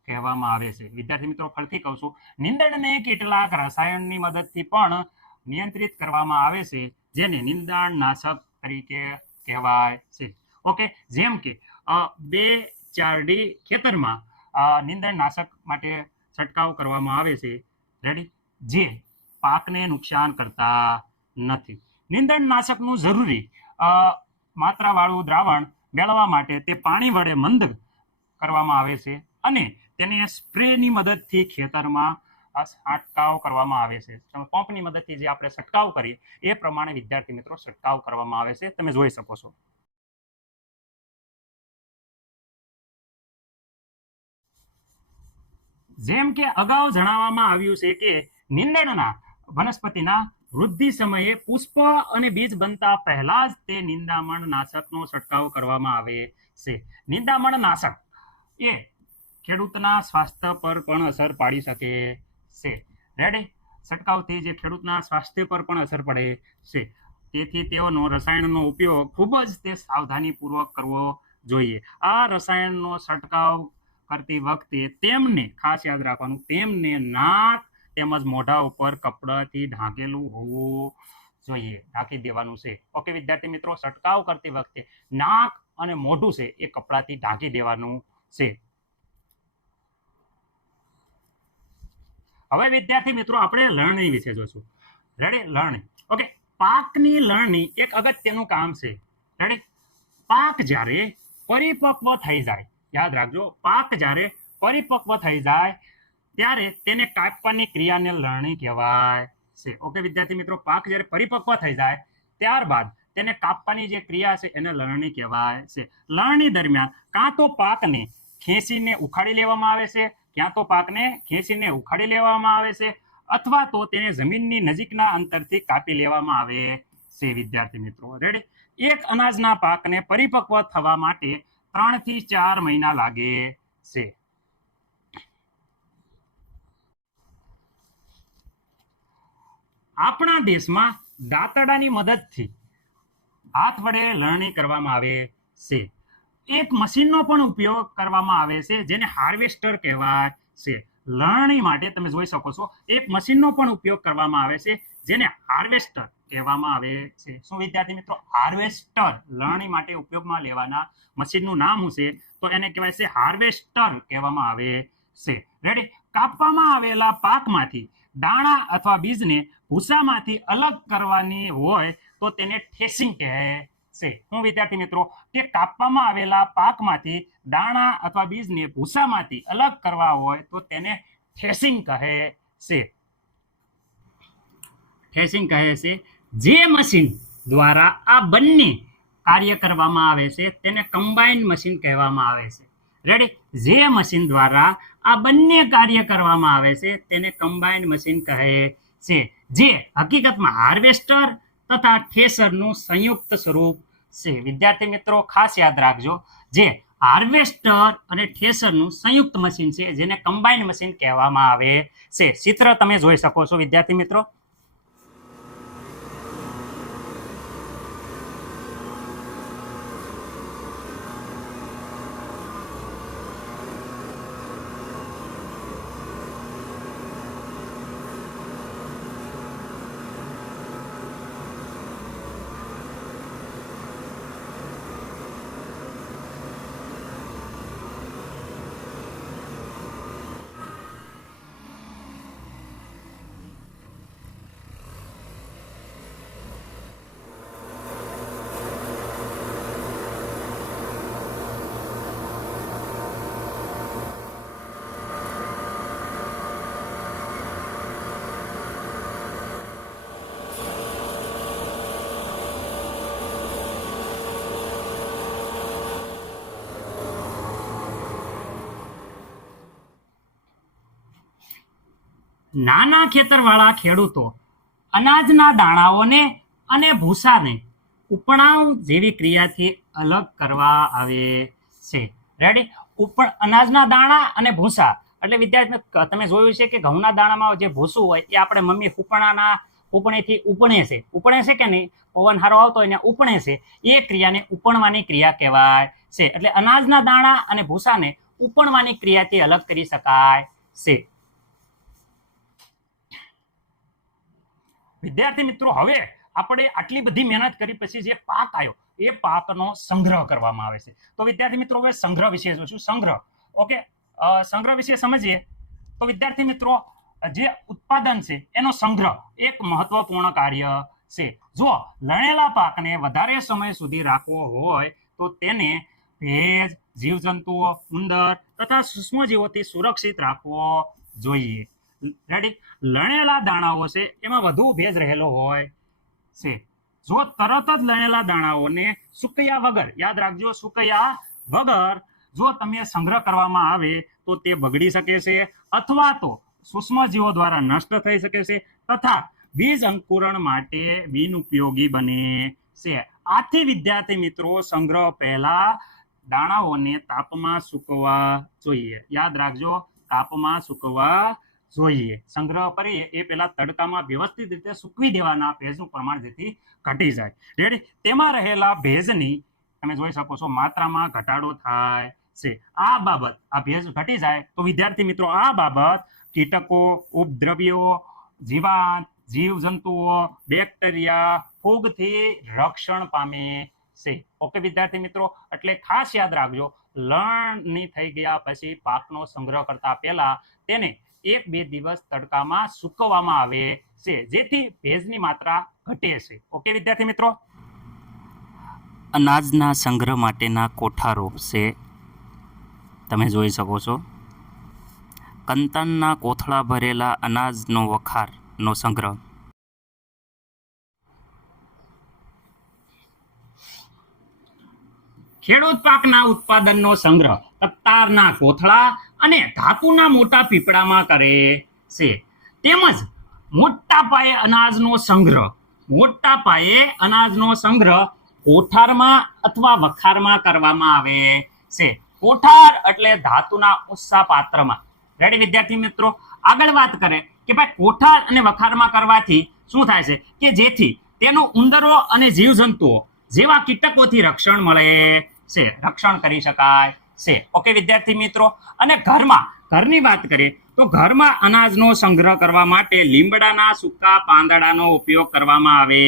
કહેવામાં આવે છે. વિદ્યાર્થી મિત્રો ફરીથી કહું છું, નિંદણને કેટલાક રસાયણની મદદથી પણ નિયંત્રિત કરવામાં આવે છે, જેને નિંદણ નાશક તરીકે કહેવાય છે. ઓકે, જેમ કે 2,4-D ખેતરમાં નિંદણ નાશક માટે છંટકાવ કરવામાં આવે છે. રેડી, જે પાકને નુકસાન કરતા નથી. નિંદણ નાશકનું જરૂરી માત્રાવાળું દ્રાવણ મેળવવા માટે તે પાણી વડે મંદ કરવામાં આવે છે અને તેને સ્પ્રેની મદદથી ખેતરમાં છંટકાવ કરવામાં આવે છે. પંપની મદદથી જે આપણે છંટકાવ કરીએ એ પ્રમાણે વિદ્યાર્થી મિત્રો છંટકાવ કરવામાં આવે છે. તમે જોઈ શકો છો. જેમ કે અગાઉ જણાવવામાં આવ્યું છે કે નિંદણના વનસ્પતિના વૃદ્ધિ સમયે પુષ્પ અને બીજ બનતા પહેલા જ તે નિંદામણ નાશકનો છંટકાવ કરવામાં આવે છે. નિંદામણ નાશક એ ખેડૂતના સ્વાસ્થ્ય પર પણ અસર પાડી શકે છે. રેડી, છંટકાવથી જે ખેડૂતના સ્વાસ્થ્ય પર પણ અસર પડે છે. તેથી તેઓનો રસાયણનો ઉપયોગ ખૂબ જ તે સાવધાનીપૂર્વક કરવો જોઈએ. આ રસાયણનો છંટકાવ કરતી વખતે તેમને ખાસ યાદ રાખવાનું, તેમને નાક તેમજ મોઢા ઉપર કપડાથી ઢાંકેલું હોવું જોઈએ, ઢાંકી દેવાનું છે. ઓકે વિદ્યાર્થી મિત્રો, છંટકાવ કરતી વખતે નાક અને મોઢું છે એ કપડાથી ઢાંકી દેવાનું છે. હવે વિદ્યાર્થી મિત્રો આપણે લણણી વિશે જોઈશું. રેડી, લણણી. ઓકે, પાકની લણણી એક અગત્યનું કામ છે. રેડી, પાક જ્યારે પરિપક્વ થઈ જાય, યાદ રાખજો, પાક જ્યારે પરિપક્વ થઈ જાય ત્યારે તેને કાપવાની ક્રિયાને લણણી કહેવાય છે. ઓકે વિદ્યાર્થી મિત્રો, પાક જ્યારે પરિપક્વ થઈ જાય ત્યારબાદ તેને કાપવાની જે ક્રિયા છે એને લણણી કહેવાય છે. લણણી દરમિયાન કાં તો પાકને ખેંચીને ઉખાડી લેવામાં આવે છે, અથવા તો તેને જમીનની નજીકના અંતરથી કાપી લેવામાં આવે છે. વિદ્યાર્થી મિત્રો રેડી, એક અનાજના પાકને પરિપક્વ થવા માટે 3 થી 4 મહિના લાગે છે. આપણા દેશમાં દાંતરડાની મદદથી હાથ વડે લણણી કરવામાં આવે છે. એક મશીનનો પણ ઉપયોગ કરવામાં આવે છે, જેને હાર્વેસ્ટર કહેવાય છે. લણણી માટે તમે જોઈ શકો છો, એક મશીનનો પણ ઉપયોગ કરવામાં આવે છે, જેને હાર્વેસ્ટર કહેવામાં આવે છે. શું વિદ્યાર્થી મિત્રો? હાર્વેસ્ટર. લણણી માટે ઉપયોગમાં લેવાના મશીનનું નામ શું છે? તો એને કહેવાય છે હાર્વેસ્ટર કહેવામાં આવે છે. રેડી, કાપવામાં આવેલા પાકમાંથી દાણા અથવા બીજને ભૂસામાંથી અલગ કરવાની હોય તો તેને થ્રેસિંગ કહે છે હું વિદ્યાર્થી મિત્રો કે કાપવામાં આવેલા પાકમાંથી દાણા અથવા બીજને ભૂસામાંથી અલગ કરવા હોય તો તેને થ્રેશિંગ કહે છે. થ્રેશિંગ કહે છે. જે મશીન દ્વારા આ બંને કાર્ય કરવામાં આવે છે તેને કમ્બાઇન મશીન કહેવામાં આવે છે. રેડી? જે મશીન દ્વારા આ બંને કાર્ય કરવામાં આવે છે તેને કમ્બાઇન મશીન કહે છે, જે હકીકતમાં હાર્વેસ્ટર તથા થ્રેશરનું સંયુક્ત સ્વરૂપ છે. વિદ્યાર્થી મિત્રો ખાસ યાદ રાખજો, જે હાર્વેસ્ટર અને થ્રેશરનું સંયુક્ત મશીન છે જેને કમ્બાઇન મશીન કહેવામાં આવે છે. ચિત્ર તમે જોઈ શકો છો વિદ્યાર્થી મિત્રો. નાના ખેતરવાળા ખેડૂતો અનાજના દાણાઓને અને ભૂસાને ઉપણાવ જેવી ક્રિયાથી અલગ કરવા આવે છે. રેડી? અનાજના દાણા અને ભૂસા એટલે વિદ્યાર્થી તમે જોયું છે કે ઘઉંના દાણામાં જે ભૂસું હોય એ આપણે મમ્મી ઉપણેથી ઉપણે છે કે નહીં, પવન હારો આવતો હોય ને ઉપણે છે, એ ક્રિયાને ઉપણવાની ક્રિયા કહેવાય છે. એટલે અનાજના દાણા અને ભૂસાને ઉપણવાની ક્રિયાથી અલગ કરી શકાય છે. વિદ્યાર્થી મિત્રો હવે આપણે આટલી બધી મહેનત કરી પછી જે પાક આવ્યો એ પાકનો સંગ્રહ કરવામાં આવે છે. તો વિદ્યાર્થી મિત્રો હવે સંગ્રહ વિશે જોઈશું. સંગ્રહ, ઓકે, સંગ્રહ વિશે સમજીએ તો વિદ્યાર્થી મિત્રો જે ઉત્પાદન છે એનો સંગ્રહ એક મહત્વપૂર્ણ કાર્ય છે. જો લણેલા પાકને વધારે સમય સુધી રાખવો હોય તો તેને ભેજ, જીવજંતુઓ, ઉંદર તથા સૂક્ષ્મજીવોથી સુરક્ષિત રાખવો જોઈએ. રેડી? લણેલા દાણાઓ છે એમાં વધુ ભેજ રહેલો હોય છે. જો તરત જ લણેલા દાણાઓને સુકયા વગર, યાદ રાખજો, સુકયા વગર જો તમે સંગ્રહ કરવામાં આવે તો તે બગડી શકે છે અથવા તો સૂક્ષ્મજીવો દ્વારા નષ્ટ થઈ શકે છે તથા બીજ અંકુરણ માટે બિનઉપયોગી બને છે. આથી વિદ્યાર્થી મિત્રો સંગ્રહ પહેલા દાણાઓને તાપમાં સૂકવવા જોઈએ. યાદ રાખજો, તાપમાં સૂકવવા જોઈએ. સંગ્રહ કરીએ એ પહેલા તડકામાં વ્યવસ્થિત રીતે સૂકવી દેવાના, ભેજનું પ્રમાણ જેથી ઘટી જાય. રેડી? તેમાં રહેલા ભેજની તમે જોઈ શકો છો માત્રામાં ઘટાડો થાય છે. આ ભેજ ઘટી જાય તો વિદ્યાર્થી મિત્રો આ બાબત કીટકો, ઉપદ્રવ્યો, જીવાત, જીવજંતુઓ, બેક્ટેરિયા, ફૂગથી રક્ષણ પામે છે. ઓકે વિદ્યાર્થી મિત્રો, એટલે ખાસ યાદ રાખજો, લણણી થઈ ગયા પછી પાકનો સંગ્રહ કરતા પહેલા તેને 1-2 દિવસ તડકામાં સૂકવવામાં આવે છે જેથી ભેજની માત્રા ઘટે છે. ઓકે વિદ્યાર્થી મિત્રો. અનાજના સંગ્રહ માટેના કોઠારો છે, તમે જોઈ શકો છો. કંતાનના કોથળા ભરેલા અનાજનો વખારનો સંગ્રહ. ખેડૂત પાકના ઉત્પાદનનો સંગ્રહ તકતારના કોથળા અને ધાતુના મોટા પીપળામાં કરે છે. તેમજ મોટા પાયે અનાજનો સંગ્રહ કોઠારમાં અથવા વખારમાં કરવામાં આવે છે. કોઠાર એટલે ધાતુના ઊંચા પાત્રમાં. રેડી વિદ્યાર્થી મિત્રો? આગળ વાત કરે કે ભાઈ કોઠાર અને વખારમાં કરવાથી શું થાય છે કે જેથી તેનું ઉંદરો અને જીવજંતુઓ જેવા કીટકોથી રક્ષણ મળે છે, રક્ષણ કરી શકાય છે. ઓકે વિદ્યાર્થી મિત્રો. અને ઘરની વાત કરીએ તો ઘરમાં અનાજનો સંગ્રહ કરવા માટે લીમડાના સૂકા પાંદડાનો ઉપયોગ કરવામાં આવે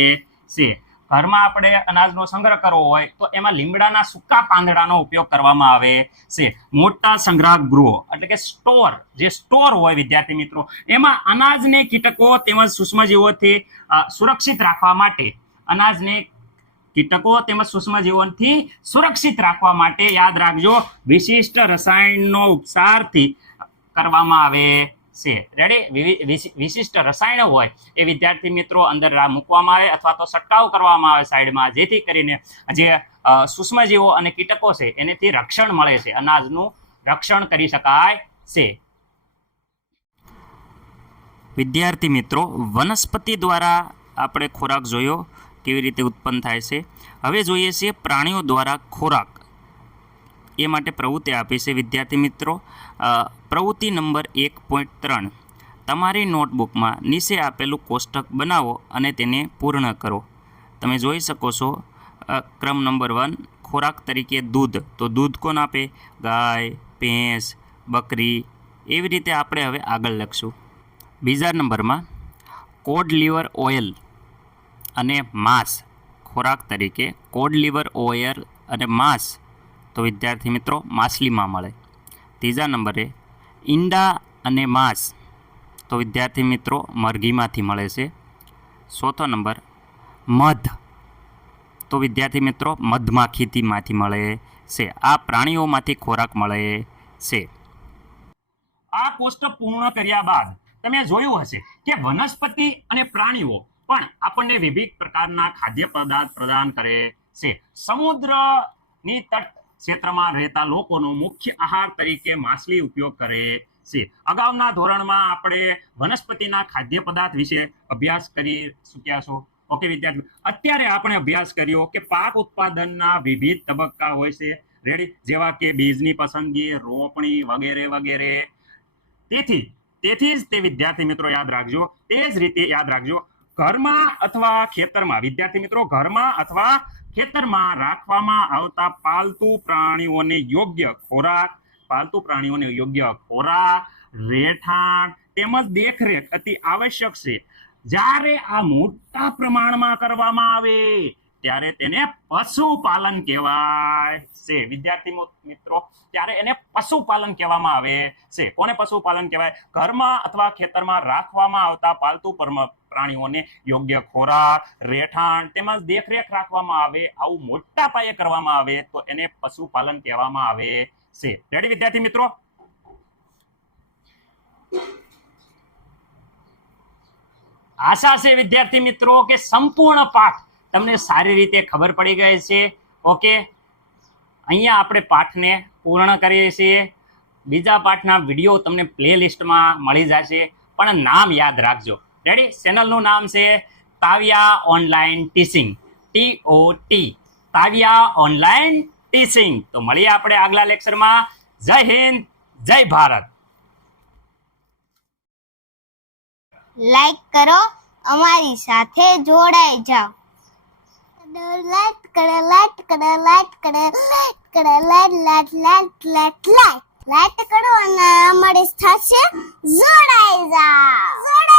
છે. ઘરમાં આપણે અનાજનો સંગ્રહ કરવો હોય તો એમાં લીમડાના સૂકા પાંદડાનો ઉપયોગ કરવામાં આવે છે. મોટા સંગ્રહ ગૃહો એટલે કે સ્ટોર હોય વિદ્યાર્થી મિત્રો, એમાં અનાજને કીટકો તેમજ સૂક્ષ્મજીવોથી સુરક્ષિત રાખવા માટે અનાજને કીટકો તેમજ સૂક્ષ્મજીવોથી સુરક્ષિત રાખવા માટે યાદ રાખજો વિશિષ્ટ રસાયણનો ઉપચારથી કરવામાં આવે છે. રેડી? વિશિષ્ટ રસાયણો હોય એ વિદ્યાર્થી મિત્રો અંદર મૂકવામાં આવે અથવા તો છંટકાવ કરવામાં આવે સાઈડમાં, જેથી કરીને જે સૂક્ષ્મજીવો અને કીટકો છે એનેથી રક્ષણ મળે છે, અનાજનું રક્ષણ કરી શકાય છે. વિદ્યાર્થી મિત્રો, વનસ્પતિ દ્વારા આપણે ખોરાક જોયો કેવી રીતે ઉત્પન્ન થાય છે. હવે જોઈએ છીએ પ્રાણીઓ દ્વારા ખોરાક. એ માટે પ્રવૃત્તિ આપી છે વિદ્યાર્થી મિત્રો. પ્રવૃત્તિ નંબર 1.3. તમારી નોટબુકમાં નીચે આપેલું કોષ્ટક બનાવો અને તેને પૂર્ણ કરો. તમે જોઈ શકો છો ક્રમ નંબર 1, ખોરાક તરીકે દૂધ. તો દૂધ કોણ આપે? ગાય, ભેંસ, બકરી. એવી રીતે આપણે હવે આગળ લખશું. બીજા નંબરમાં કોડ લીવર ઓઇલ અને માંસ ખોરાક તરીકે. કોડ લીવર ઓઇલ અને માંસ તો વિદ્યાર્થી મિત્રો માછલીમાં મળે. ત્રીજા નંબરે ઈંડા અને માંસ તો વિદ્યાર્થી મિત્રો મરઘીમાંથી મળે છે. ચોથો નંબર મધ તો વિદ્યાર્થી મિત્રો મધમાખીમાંથી મળે છે. આ પ્રાણીઓમાંથી ખોરાક મળે છે. આ કોષ્ટક પૂર્ણ કર્યા બાદ તમે જોયું હશે કે વનસ્પતિ અને પ્રાણીઓ પણ આપણને વિવિધ પ્રકારના ખાદ્ય પદાર્થ પ્રદાન કરે છે. સમુદ્રની તટ ક્ષેત્રમાં રહેતા લોકોનો મુખ્ય આહાર તરીકે માછલી ઉપયોગ કરે છે. અગાઉના ધોરણમાં આપણે વનસ્પતિના ખાદ્ય પદાર્થ વિશે અભ્યાસ કરી ચૂક્યા છો. ઓકે વિદ્યાર્થી, અત્યારે આપણે અભ્યાસ કર્યો કે પાક ઉત્પાદનના વિવિધ તબક્કા હોય છે. રેડી? જેવા કે બીજની પસંદગી, રોપણી વગેરે વગેરે. તેથી જ તે વિદ્યાર્થી મિત્રો યાદ રાખજો. તે જ રીતે યાદ રાખજો, ઘરમાં અથવા ખેતરમાં વિદ્યાર્થી મિત્રો ઘરમાં અથવા ખેતરમાં રાખવામાં આવતા પાલતુ પ્રાણીઓને યોગ્ય ખોરાક, રહેઠાણ તેમજ દેખરેખ અતિ આવશ્યક છે. જ્યારે આ મોટા પ્રમાણમાં કરવામાં આવે ત્યારે તેને પશુપાલન કહેવાય છે. વિદ્યાર્થી મિત્રો, ત્યારે એને પશુપાલન કહેવામાં આવે છે. કોને પશુપાલન કહેવાય? ઘરમાં અથવા ખેતરમાં રાખવામાં આવતા પાલતુ પ્રાણીઓને યોગ્ય ખોરાક, રહેઠાણ તેમજ દેખરેખ રાખવામાં આવે, આવું મોટા પાયે કરવામાં આવે તો એને પશુપાલન કહેવામાં આવે છે. રેડી વિદ્યાર્થી મિત્રો? આશા છે વિદ્યાર્થી મિત્રો કે સંપૂર્ણ પાઠ તમને સારી રીતે ખબર પડી ગઈ છે. ઓકે, અહીંયા આપણે પાઠને પૂર્ણ કરીએ છીએ. બીજા પાઠના વિડીયો તમને પ્લેલિસ્ટમાં મળી જશે, પણ નામ યાદ રાખજો. રેડી? ચેનલનું નામ છે Taviya online teaching, TOT, Taviya online teaching. તો મળીએ આપણે આગલા લેક્ચરમાં. જય હિન્દ, જય ભારત. લાઈક કરો, અમારી સાથે જોડાઈ જાઓ. લાઈક કરો, લાઈક કરો, લાઈક કરો, લાઈક કરો, લાઈક કરો અને અમારી સાથે જોડાઈ જાઓ.